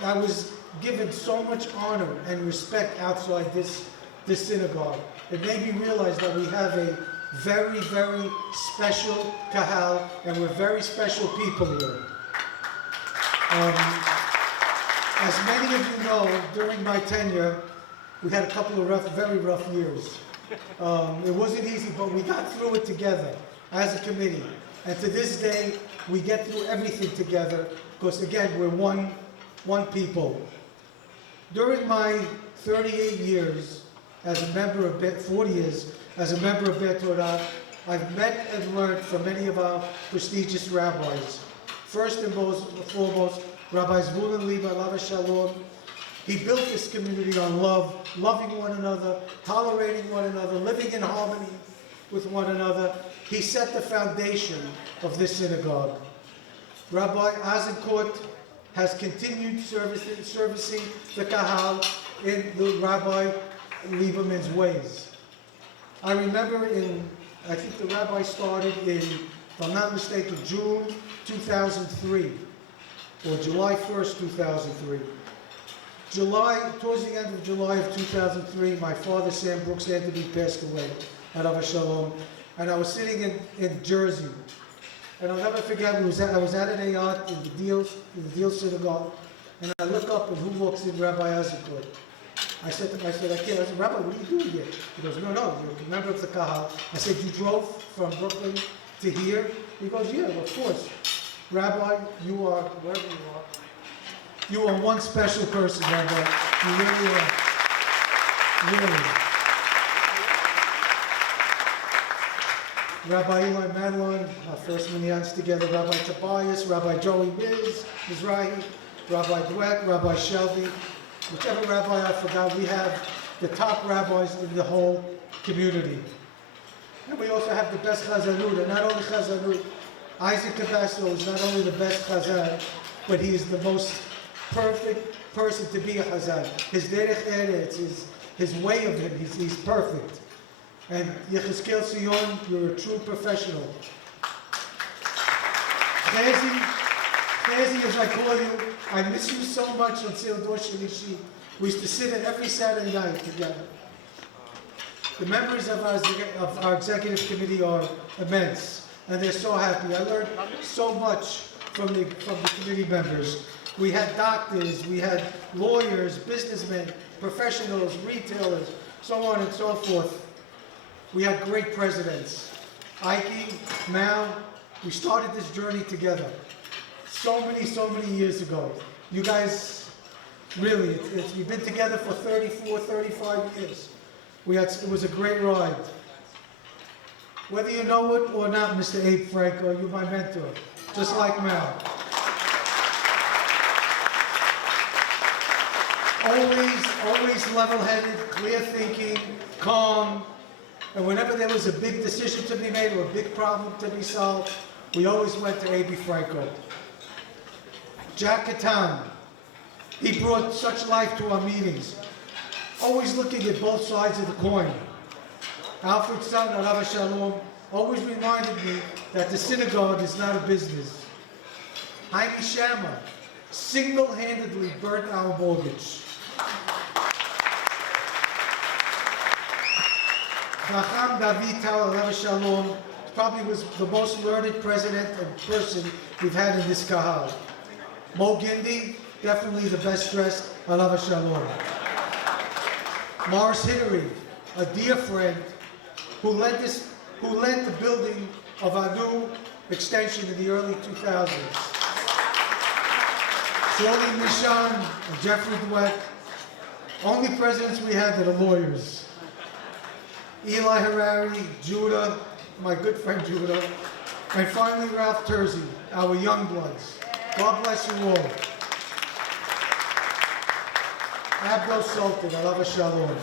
I was given so much honor and respect outside this synagogue. It made me realize that we have a very, very special kahal, and we're very special people here. As many of you know, during my tenure, we had a couple of very rough years. It wasn't easy, but we got through it together as a committee. And to this day, we get through everything together because, again, we're one people. During my 38 years as a member of Beth, 40 years as a member of Beth Torah, I've met and learned from many of our prestigious rabbis. First and foremost, Rabbi Zvulun Liba, Alav Shalom. He built this community on love, loving one another, tolerating one another, living in harmony with one another. He set the foundation of this synagogue. Rabbi Hazan has continued servicing the kahal in the Rabbi Lieberman's ways. I remember I think the rabbi started in, if I'm not mistaken, June 2003, or July 1st, 2003. Towards the end of July of 2003, my father, Sam Brooks Anteby, passed away at Alav Shalom, and I was sitting in Jersey. And I'll never forget, I was at an Ayat in the Deal Synagogue, and I look up and who walks in? Rabbi Hazan. I said to him, I said, Rabbi, what are you doing here? He goes, no, you're a member of the kahal. I said, you drove from Brooklyn to here? He goes, yeah, of course. Rabbi, you are, wherever you are one special person, Rabbi. You really are. Really. Rabbi Eli Madelon, our first Minyans together, Rabbi Tobias, Rabbi Joey Mizrahi, Rabbi Dweck, Rabbi Shelby, whichever rabbi I forgot, we have the top rabbis in the whole community. And we also have the best chazanut, and not only chazanut, Isaac Cabasso is not only the best chazan, but he is the most perfect person to be a chazan. His derech eretz, his way of him, he's perfect. And Yechezkel Sion, you're a true professional. Chazi, as I call you, I miss you so much on Seudor Shalishi. We used to sit in every Saturday night together. The members of our executive committee are immense, and they're so happy. I learned so much from the committee members. We had doctors, we had lawyers, businessmen, professionals, retailers, so on and so forth. We had great presidents. Ike, Mal, we started this journey together. So many years ago. You guys, really, we've been together for 34, 35 years. It was a great ride. Whether you know it or not, Mr. Abe Franco, you're my mentor, just like Mal. Always level-headed, clear thinking, calm. And whenever there was a big decision to be made or a big problem to be solved, we always went to A.B. Franco. Jack Catan, he brought such life to our meetings, always looking at both sides of the coin. Alfred Son, Alav Shalom, always reminded me that the synagogue is not a business. Hymie Shama single-handedly burnt our mortgage. Chacham David Tal, Alav Shalom, probably was the most learned president and person we've had in this kahal. Mo Gindi, definitely the best dressed, Alav Shalom. Morris Hidary, a dear friend, who led the building of our new extension in the early 2000s. Shirley Mishan and Jeffrey Dweck, only presidents we had that are lawyers. Eli Harari, Judah, my good friend Judah, and finally Ralph Terzi, our young bloods. God bless you all. Abdo Sultan, Alav Shalom.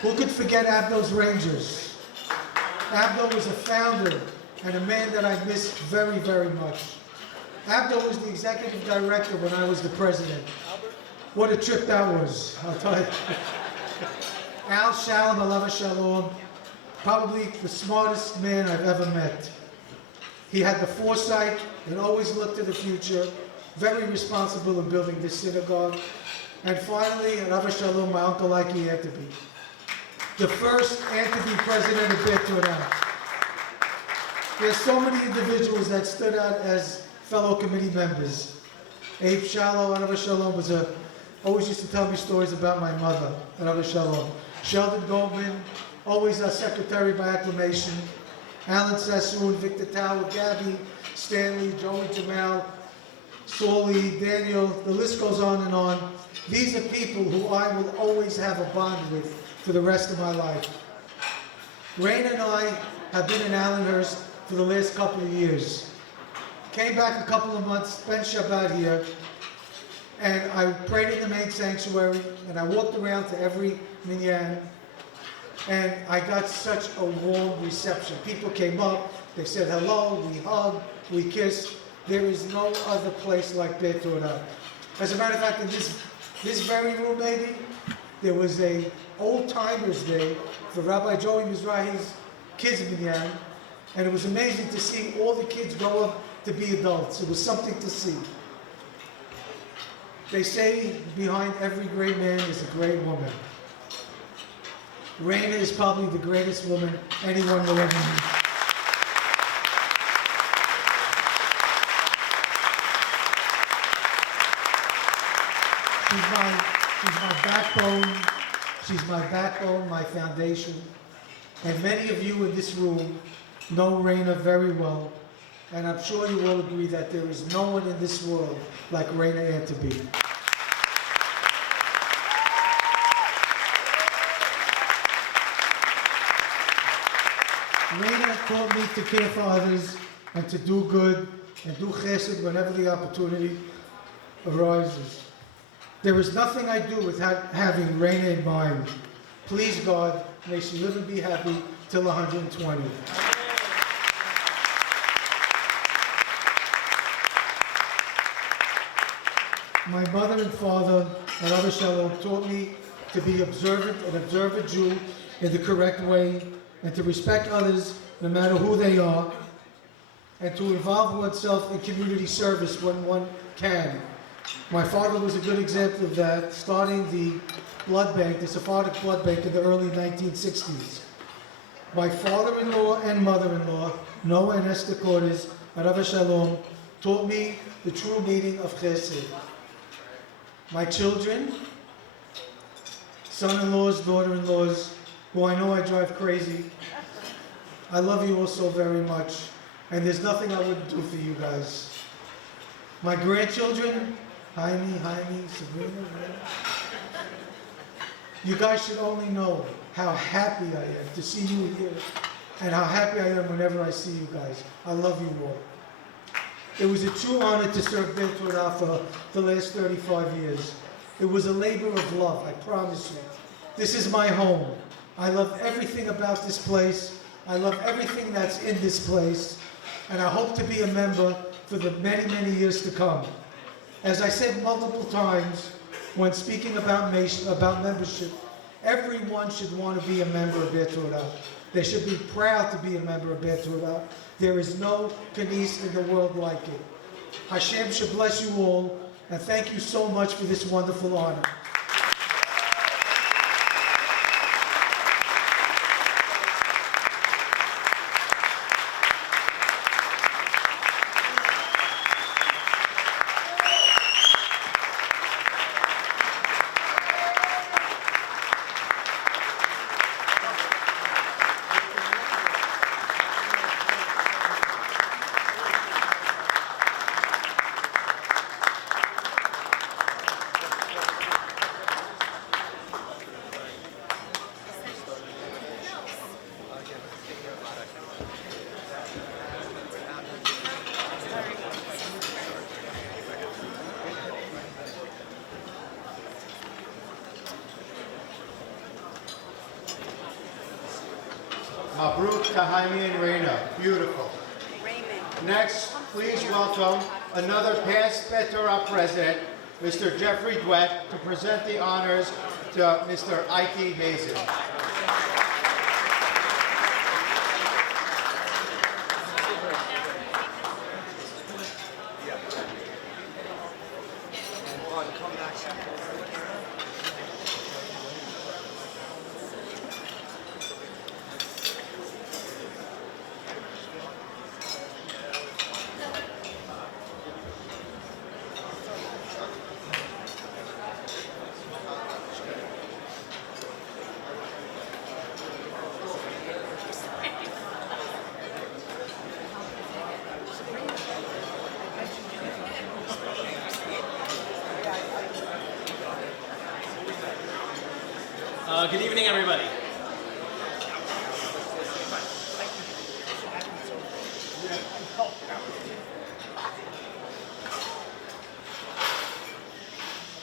Who could forget Abdo's Rangers? Abdo was a founder and a man that I miss very, very much. Abdo was the executive director when I was the president. What a trip that was, I'll tell you. Al Shalom, Alav Shalom, probably the smartest man I've ever met. He had the foresight and always looked to the future, very responsible in building this synagogue. And finally, Rav Shalom, my uncle Ike Anteby, the first Anteby president of Beth Torah. There's so many individuals that stood out as fellow committee members. Abe Shalom, Rav Shalom, always used to tell me stories about my mother, Rav Shalom. Sheldon Goldman, always our secretary by acclamation. Alan Sassoon, Victor Tower, Gabby, Stanley, Joey Jamal, Sawley, Daniel, the list goes on and on. These are people who I will always have a bond with for the rest of my life. Reina and I have been in Allenhurst for the last couple of years. Came back a couple of months, spent Shabbat here, and I prayed in the main sanctuary, and I walked around to every minyan, and I got such a warm reception. People came up, they said hello, we hugged, we kissed. There is no other place like Beth Torah. As a matter of fact, in this very room, maybe, there was a old timers day for Rabbi Joey Mizrahi's kids minyan, and it was amazing to see all the kids grow up to be adults. It was something to see. They say behind every great man is a great woman. Reina is probably the greatest woman anyone will ever meet. She's my backbone. She's my backbone, my foundation. And many of you in this room know Reina very well. And I'm sure you all agree that there is no one in this world like Reina Anteby. Reina taught me to care for others and to do good and do chesed whenever the opportunity arises. There is nothing I do without having Reina in mind. Please God, may she live and be happy till 120. My mother and father, and Rav Shalom, taught me to be observant, an observant Jew in the correct way, and to respect others no matter who they are, and to involve oneself in community service when one can. My father was a good example of that, starting the blood bank, the Sephardic blood bank in the early 1960s. My father-in-law and mother-in-law, Noah and Esther Cordes, Rav Shalom, taught me the true meaning of chesed. My children, son-in-laws, daughter-in-laws, who I know I drive crazy, I love you all so very much, and there's nothing I wouldn't do for you guys. My grandchildren, Hymie, Sabrina, Reina. You guys should only know how happy I am to see you here, and how happy I am whenever I see you guys. I love you all. It was a true honor to serve Beth Torah for the last 35 years. It was a labor of love, I promise you. This is my home. I love everything about this place. I love everything that's in this place. And I hope to be a member for the many, many years to come. As I said multiple times when speaking about membership, everyone should want to be a member of Beth Torah. They should be proud to be a member of Beth Torah. There is no knis in the world like it. Hashem should bless you all, and thank you so much for this wonderful honor. Mabruk to Hymie and Reina. Beautiful. Next, please welcome another past Beth Torah president, Mr. Jeffrey Dweck, to present the honors to Mr. Ike Hazan. Good evening, everybody.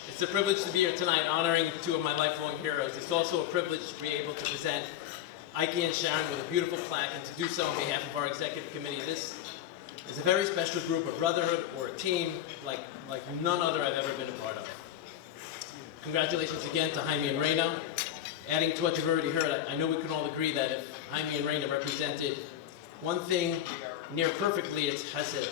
It's a privilege to be here tonight honoring two of my lifelong heroes. It's also a privilege to be able to present Hymie and Sharon with a beautiful plaque and to do so on behalf of our executive committee. This is a very special group, a brotherhood or a team like none other I've ever been a part of. Congratulations again to Hymie and Reina. Adding to what you've already heard, I know we can all agree that if Hymie and Reina represented one thing near perfectly, it's Hazan.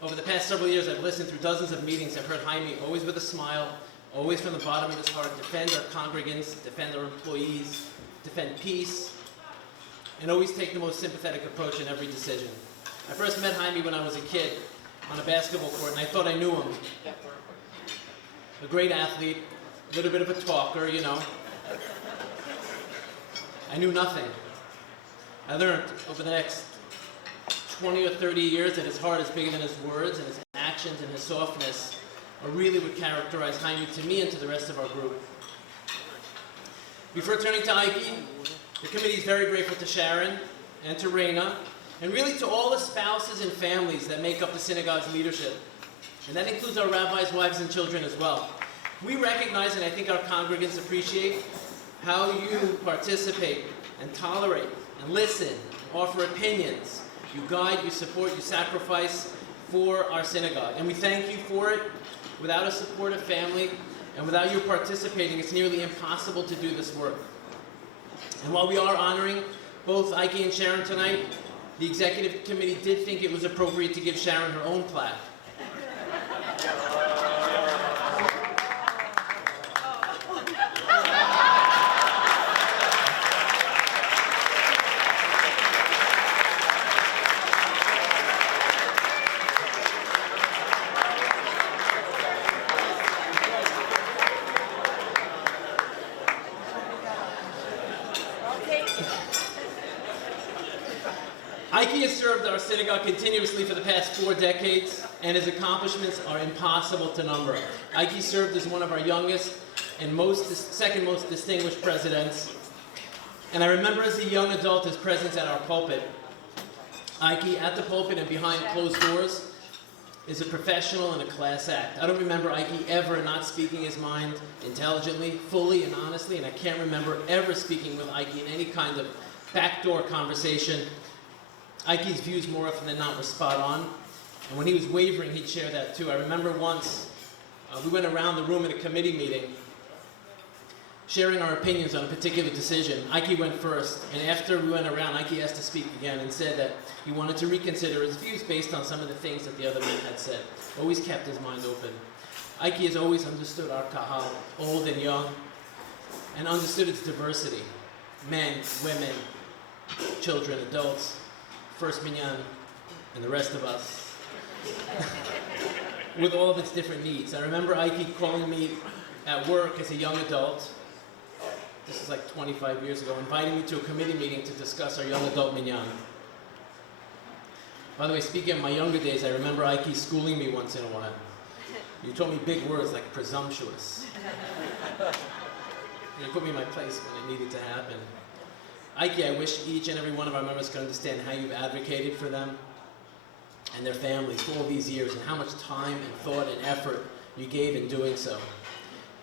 Over the past several years, I've listened through dozens of meetings. I've heard Hymie, always with a smile, always from the bottom of his heart, defend our congregants, defend our employees, defend peace, and always take the most sympathetic approach in every decision. I first met Hymie when I was a kid on a basketball court, and I thought I knew him. A great athlete, a little bit of a talker, you know. I knew nothing. I learned over the next 20 or 30 years that his heart is bigger than his words, and his actions and his softness are really what characterize Hymie to me and to the rest of our group. Before turning to Hymie, the committee is very grateful to Sharon and to Reina, and really to all the spouses and families that make up the synagogue's leadership. And that includes our rabbis, wives, and children as well. We recognize, and I think our congregants appreciate, how you participate and tolerate and listen and offer opinions. You guide, you support, you sacrifice for our synagogue. And we thank you for it. Without a supportive family and without you participating, it's nearly impossible to do this work. And while we are honoring both Hymie and Sharon tonight, the executive committee did think it was appropriate to give Sharon her own plaque. Hymie has served our synagogue continuously for the past 4 decades, and his accomplishments are impossible to number. Hymie served as one of our youngest and second most distinguished presidents. And I remember as a young adult his presence at our pulpit. Hymie, at the pulpit and behind closed doors, is a professional and a class act. I don't remember Hymie ever not speaking his mind intelligently, fully, and honestly, and I can't remember ever speaking with Hymie in any kind of backdoor conversation. Hymie's views more often than not were spot on, and when he was wavering, he'd share that too. I remember once we went around the room at a committee meeting, sharing our opinions on a particular decision. Hymie went first, and after we went around, Hymie asked to speak again and said that he wanted to reconsider his views based on some of the things that the other men had said. Always kept his mind open. Hymie has always understood our kahal, old and young, and understood its diversity. Men, women, children, adults, First Minyan, and the rest of us, with all of its different needs. I remember Hymie calling me at work as a young adult, this is like 25 years ago, inviting me to a committee meeting to discuss our young adult minyan. By the way, speaking of my younger days, I remember Hymie schooling me once in a while. You told me big words like presumptuous. You put me in my place when it needed to happen. Hymie, I wish each and every one of our members could understand how you've advocated for them and their families for all these years, and how much time and thought and effort you gave in doing so.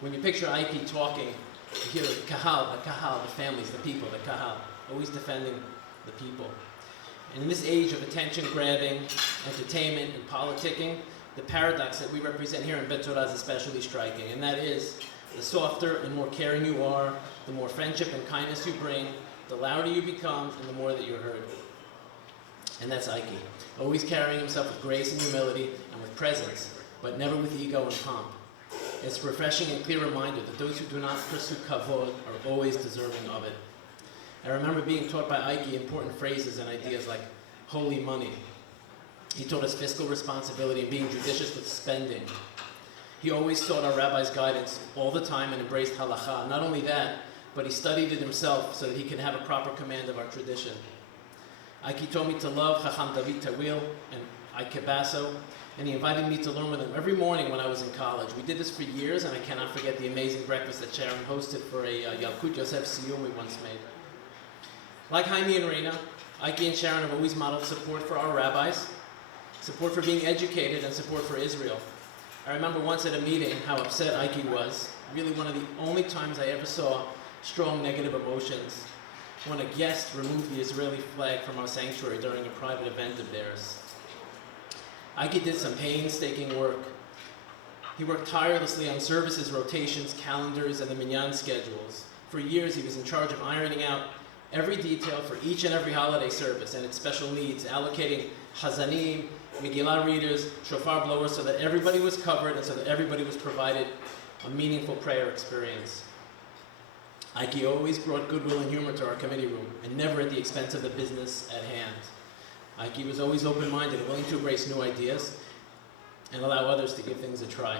When you picture Hymie talking, you hear the kahal, the families, the people, the kahal, always defending the people. And in this age of attention-grabbing, entertainment, and politicking, the paradox that we represent here in Bet Torah is especially striking, and that is, the softer and more caring you are, the more friendship and kindness you bring, the louder you become, and the more that you're heard. And that's Hymie, always carrying himself with grace and humility and with presence, but never with ego and pomp. It's a refreshing and clear reminder that those who do not pursue kavod are always deserving of it. I remember being taught by Hymie important phrases and ideas like holy money. He taught us fiscal responsibility and being judicious with spending. He always sought our rabbi's guidance all the time and embraced halacha. Not only that, but he studied it himself so that he could have a proper command of our tradition. Hymie told me to love Chacham David Tawil, and Cabasso, and he invited me to learn with him every morning when I was in college. We did this for years, and I cannot forget the amazing breakfast that Sharon hosted for a Yalkut Yosef Siyum we once made. Like Hymie and Reina, Ike and Sharon have always modeled support for our rabbis, support for being educated, and support for Israel. I remember once at a meeting how upset Ike was, really one of the only times I ever saw strong negative emotions, when a guest removed the Israeli flag from our sanctuary during a private event of theirs. Ike did some painstaking work. He worked tirelessly on services, rotations, calendars, and the minyan schedules. For years, he was in charge of ironing out every detail for each and every holiday service and its special needs, allocating Hazanim, Megillah readers, shofar blowers, so that everybody was covered and so that everybody was provided a meaningful prayer experience. Ike always brought goodwill and humor to our committee room, and never at the expense of the business at hand. Ike was always open-minded and willing to embrace new ideas and allow others to give things a try.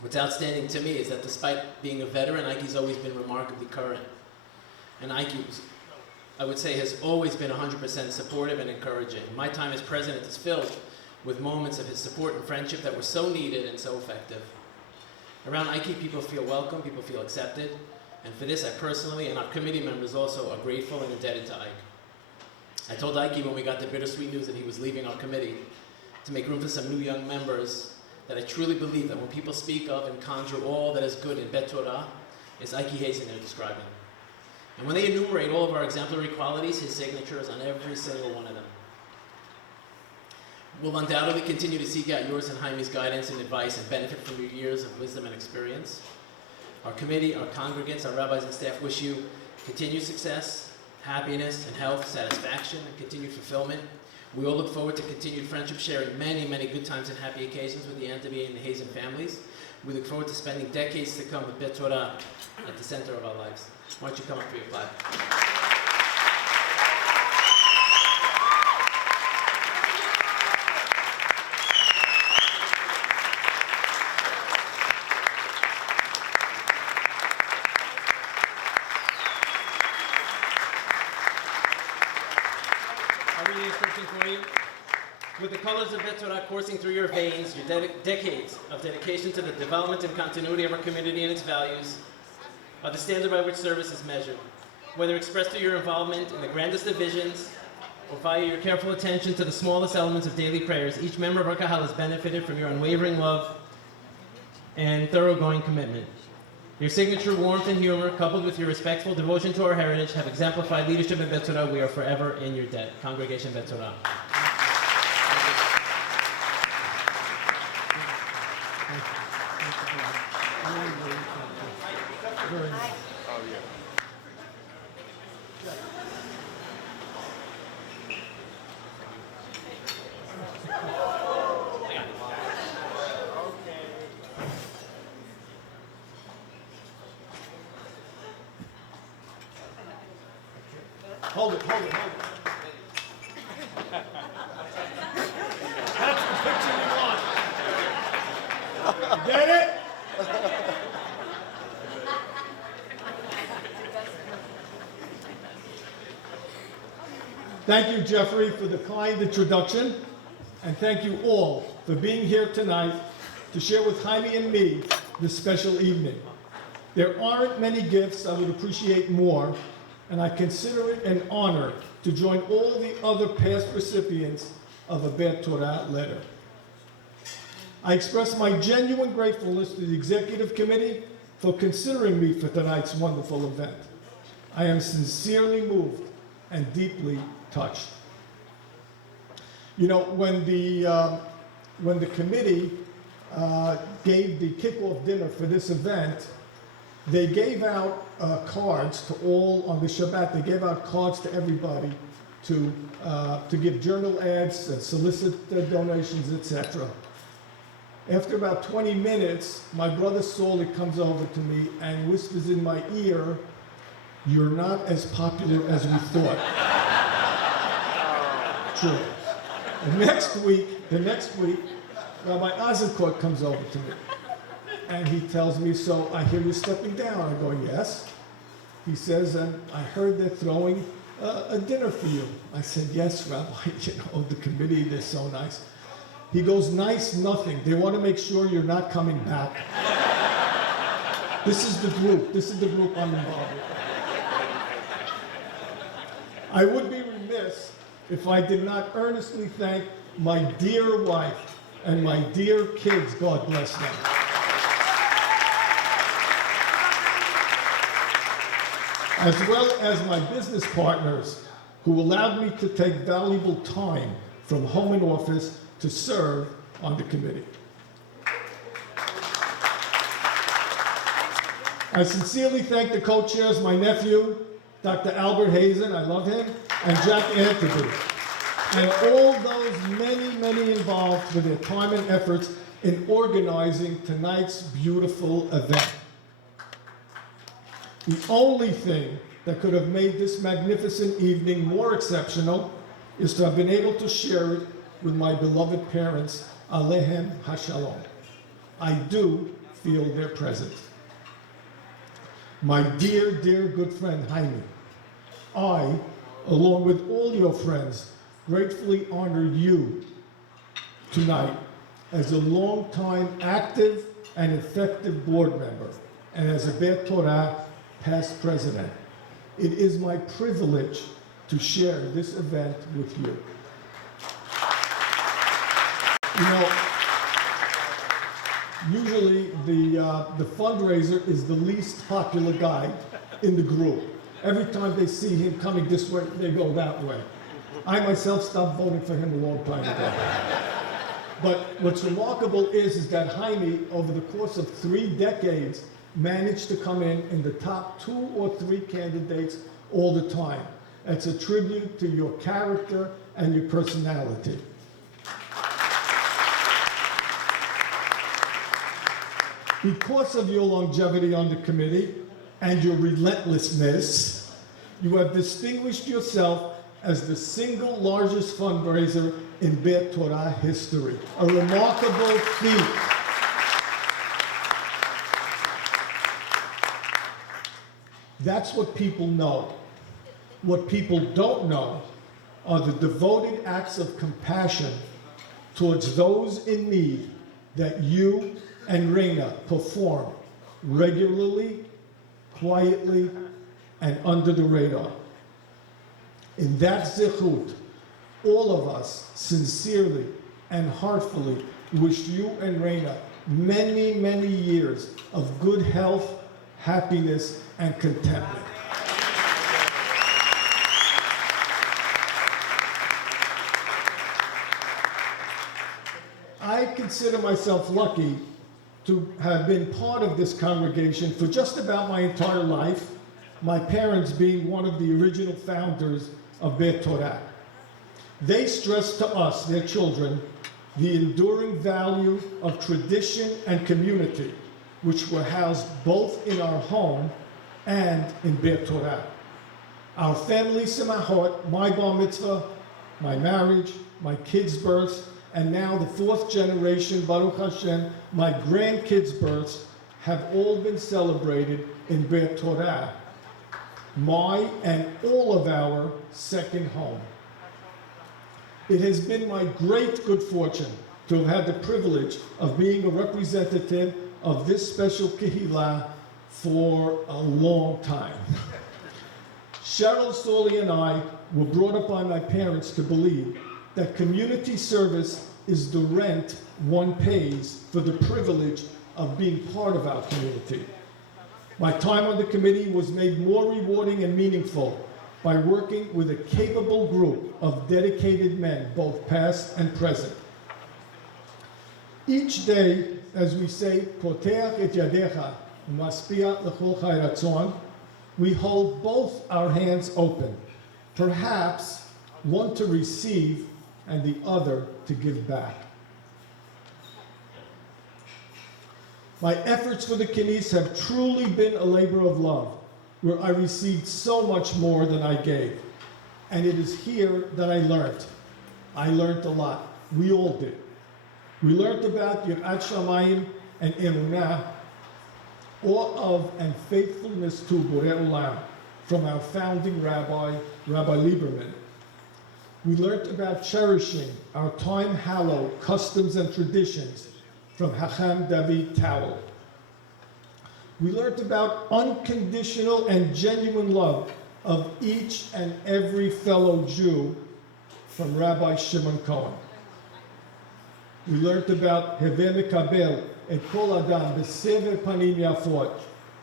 What's outstanding to me is that despite being a veteran, Ike's always been remarkably current. And Ike, I would say, has always been 100% supportive and encouraging. My time as president is filled with moments of his support and friendship that were so needed and so effective. Around Ike, people feel welcome, people feel accepted, and for this I personally and our committee members also are grateful and indebted to Ike. I told Ike when we got the bittersweet news that he was leaving our committee to make room for some new young members that I truly believe that when people speak of and conjure all that is good in Bet Torah, it's Ike Hazan they're describing. And when they enumerate all of our exemplary qualities, his signature is on every single one of them. We'll undoubtedly continue to seek out yours and Hymie's guidance and advice and benefit from your years of wisdom and experience. Our committee, our congregants, our rabbis and staff wish you continued success, happiness and health, satisfaction, and continued fulfillment. We all look forward to continued friendship, sharing many, many good times and happy occasions with the Anteby and the Hazan families. We look forward to spending decades to come with Bet Torah at the center of our lives. Why don't you come up for your flag? For you. With the colors of Bet Torah coursing through your veins, your decades of dedication to the development and continuity of our community and its values are the standard by which service is measured. Whether expressed through your involvement in the grandest of visions or via your careful attention to the smallest elements of daily prayers, each member of our Kahal has benefited from your unwavering love and thoroughgoing commitment. Your signature warmth and humor, coupled with your respectful devotion to our heritage, have exemplified leadership in Bet Torah. We are forever in your debt. Congregation Bet Torah. Hold it. That's the picture you want. Get it? Thank you, Jeffrey, for the kind introduction, and thank you all for being here tonight to share with Hymie and me this special evening. There aren't many gifts I would appreciate more, and I consider it an honor to join all the other past recipients of a Bet Torah letter. I express my genuine gratefulness to the Executive Committee for considering me for tonight's wonderful event. I am sincerely moved and deeply touched. You know, when the committee gave the kickoff dinner for this event, they gave out cards to all on the Shabbat. They gave out cards to everybody to give journal ads and solicit donations, etc. After about 20 minutes, my brother Saul comes over to me and whispers in my ear, "You're not as popular as we thought." True. The next week, Rabbi Eisenkort comes over to me. And he tells me, "So I hear you're stepping down." I go, "Yes." He says, "And I heard they're throwing a dinner for you. I said, yes, Rabbi, the committee, they're so nice. He goes, nice nothing. They want to make sure you're not coming back. This is the group I'm involved with. I would be remiss if I did not earnestly thank my dear wife and my dear kids, God bless them. As well as my business partners who allowed me to take valuable time from home and office to serve on the committee. I sincerely thank the co-chairs, my nephew, Dr. Albert Hazan, I love him, and Jack Anteby, and all those many involved for their time and efforts in organizing tonight's beautiful event. The only thing that could have made this magnificent evening more exceptional is to have been able to share it with my beloved parents, Alehem HaShalom. I do feel their presence. My dear good friend, Hymie, I, along with all your friends, gratefully honor you tonight as a longtime active and effective board member and as a Beth Torah past president. It is my privilege to share this event with you. Usually the fundraiser is the least popular guy in the group. Every time they see him coming this way, they go that way. I myself stopped voting for him a long time ago. But what's remarkable is that Hymie, over the course of 3 decades, managed to come in the top 2 or 3 candidates all the time. It's a tribute to your character and your personality. Because of your longevity on the committee and your relentlessness, you have distinguished yourself as the single largest fundraiser in Beth Torah history. A remarkable feat. That's what people know. What people don't know are the devoted acts of compassion towards those in need that you and Reina perform regularly, quietly, and under the radar. In that zichut, all of us sincerely and heartfully wish you and Reina many years of good health, happiness, and contentment. I consider myself lucky to have been part of this congregation for just about my entire life, my parents being one of the original founders of Beth Torah. They stressed to us, their children, the enduring value of tradition and community, which were housed both in our home and in Beth Torah. Our family semachot, my bar mitzvah, my marriage, my kids' births, and now the 4th generation, Baruch Hashem, my grandkids' births, have all been celebrated in Beth Torah, my and all of our second home. It has been my great good fortune to have had the privilege of being a representative of this special kehillah for a long time. Sharon, Soli, and I were brought up by my parents to believe that community service is the rent one pays for the privilege of being part of our community. My time on the committee was made more rewarding and meaningful by working with a capable group of dedicated men, both past and present. Each day, as we say, Poteach et yadecha, umaspia l'chol chai ratzon, we hold both our hands open, perhaps one to receive and the other to give back. My efforts for the Kines have truly been a labor of love, where I received so much more than I gave. And it is here that I learned. I learned a lot. We all did. We learned about Yirat Shamayim and Emunah, awe of and faithfulness to Borei Olam, from our founding rabbi, Rabbi Lieberman. We learned about cherishing our time-hallowed customs and traditions from Hacham David Towel. We learned about unconditional and genuine love of each and every fellow Jew from Rabbi Shimon Cohen. We learned about Heveh Mekabel et Kol Adam B'Sever Panim Yafot,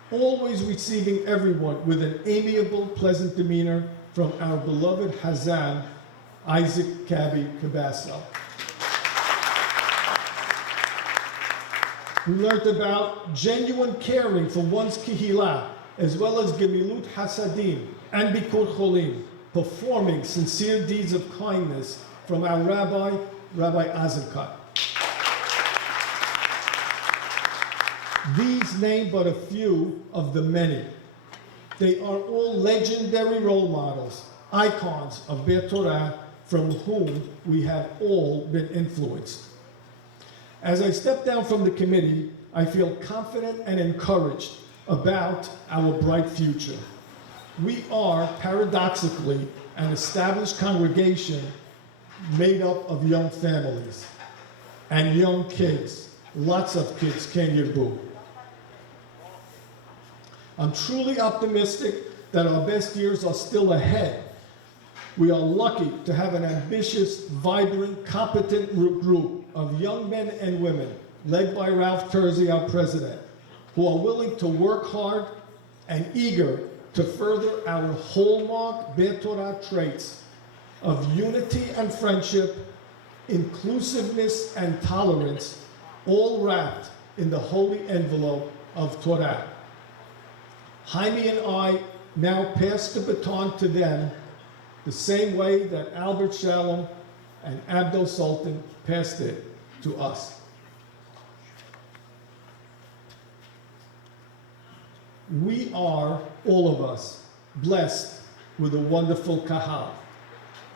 always receiving everyone with an amiable, pleasant demeanor from our beloved Hazan, Isaac Cabby Cabasso. We learned about genuine caring for one's kihila, as well as gemilut hasadim and bikur cholim, performing sincere deeds of kindness from our Rabbi Azakat. These name but a few of the many. They are all legendary role models, icons of Beit Torah, from whom we have all been influenced. As I step down from the committee, I feel confident and encouraged about our bright future. We are, paradoxically, an established congregation made up of young families and young kids, lots of kids, Ken Yirbu. I'm truly optimistic that our best years are still ahead. We are lucky to have an ambitious, vibrant, competent group of young men and women, led by Ralph Terzi, our president, who are willing to work hard and eager to further our hallmark Beit Torah traits of unity and friendship, inclusiveness and tolerance, all wrapped in the holy envelope of Torah. Hymie and I now pass the baton to them the same way that Albert Shalom and Abdul Sultan passed it to us. We are, all of us, blessed with a wonderful kahal.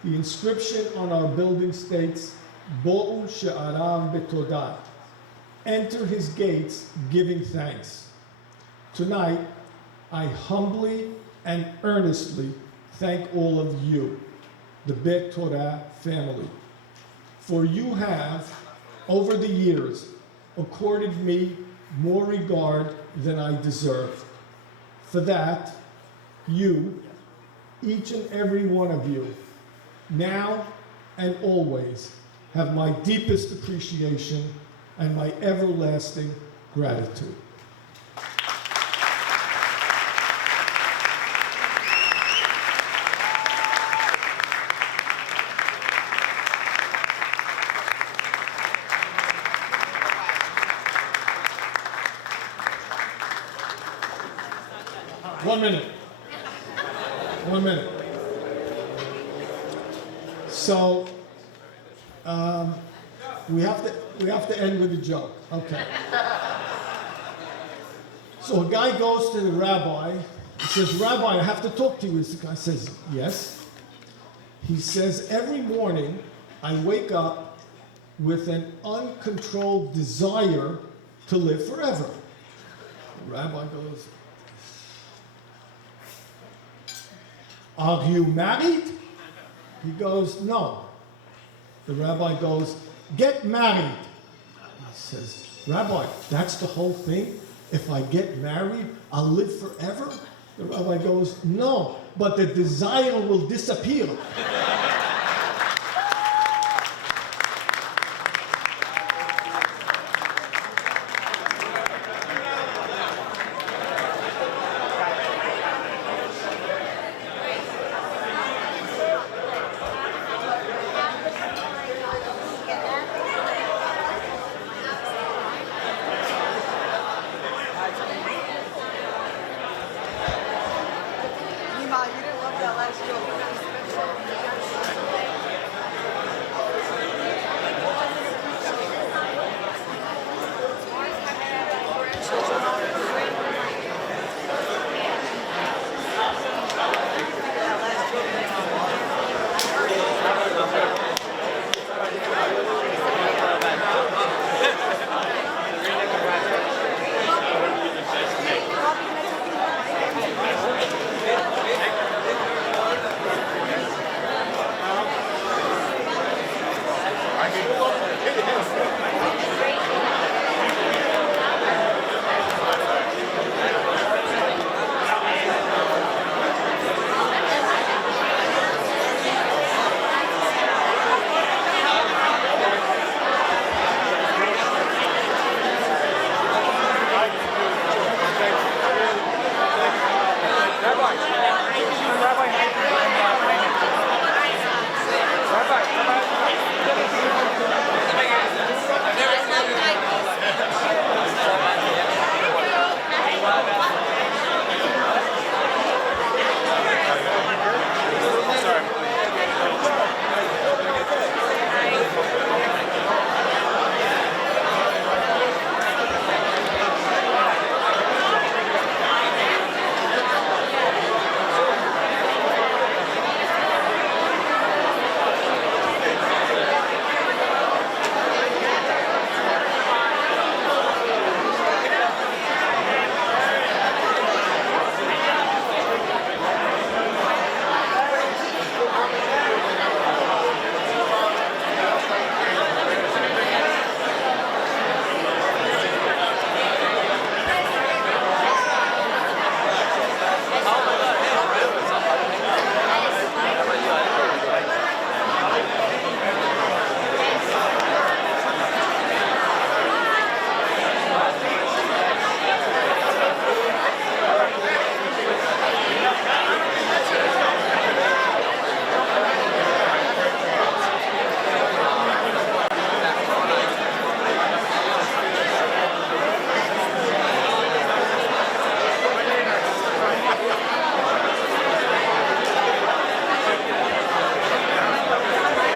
The inscription on our building states, Bo'u she'arav betodah, enter his gates giving thanks. Tonight, I humbly and earnestly thank all of you, the Beit Torah family, for you have, over the years, accorded me more regard than I deserve. For that, you, each and every one of you, now and always, have my deepest appreciation and my everlasting gratitude. One minute. So, we have to end with a joke. Okay. So a guy goes to the rabbi. He says, "Rabbi, I have to talk to you." The guy says, "Yes." He says, "Every morning I wake up with an uncontrolled desire to live forever." The rabbi goes, "Are you married?" He goes, "No." The rabbi goes, "Get married." He says, "Rabbi, that's the whole thing? If I get married, I'll live forever?" The rabbi goes, "No, but the desire will disappear." You didn't love that last joke. Thank you.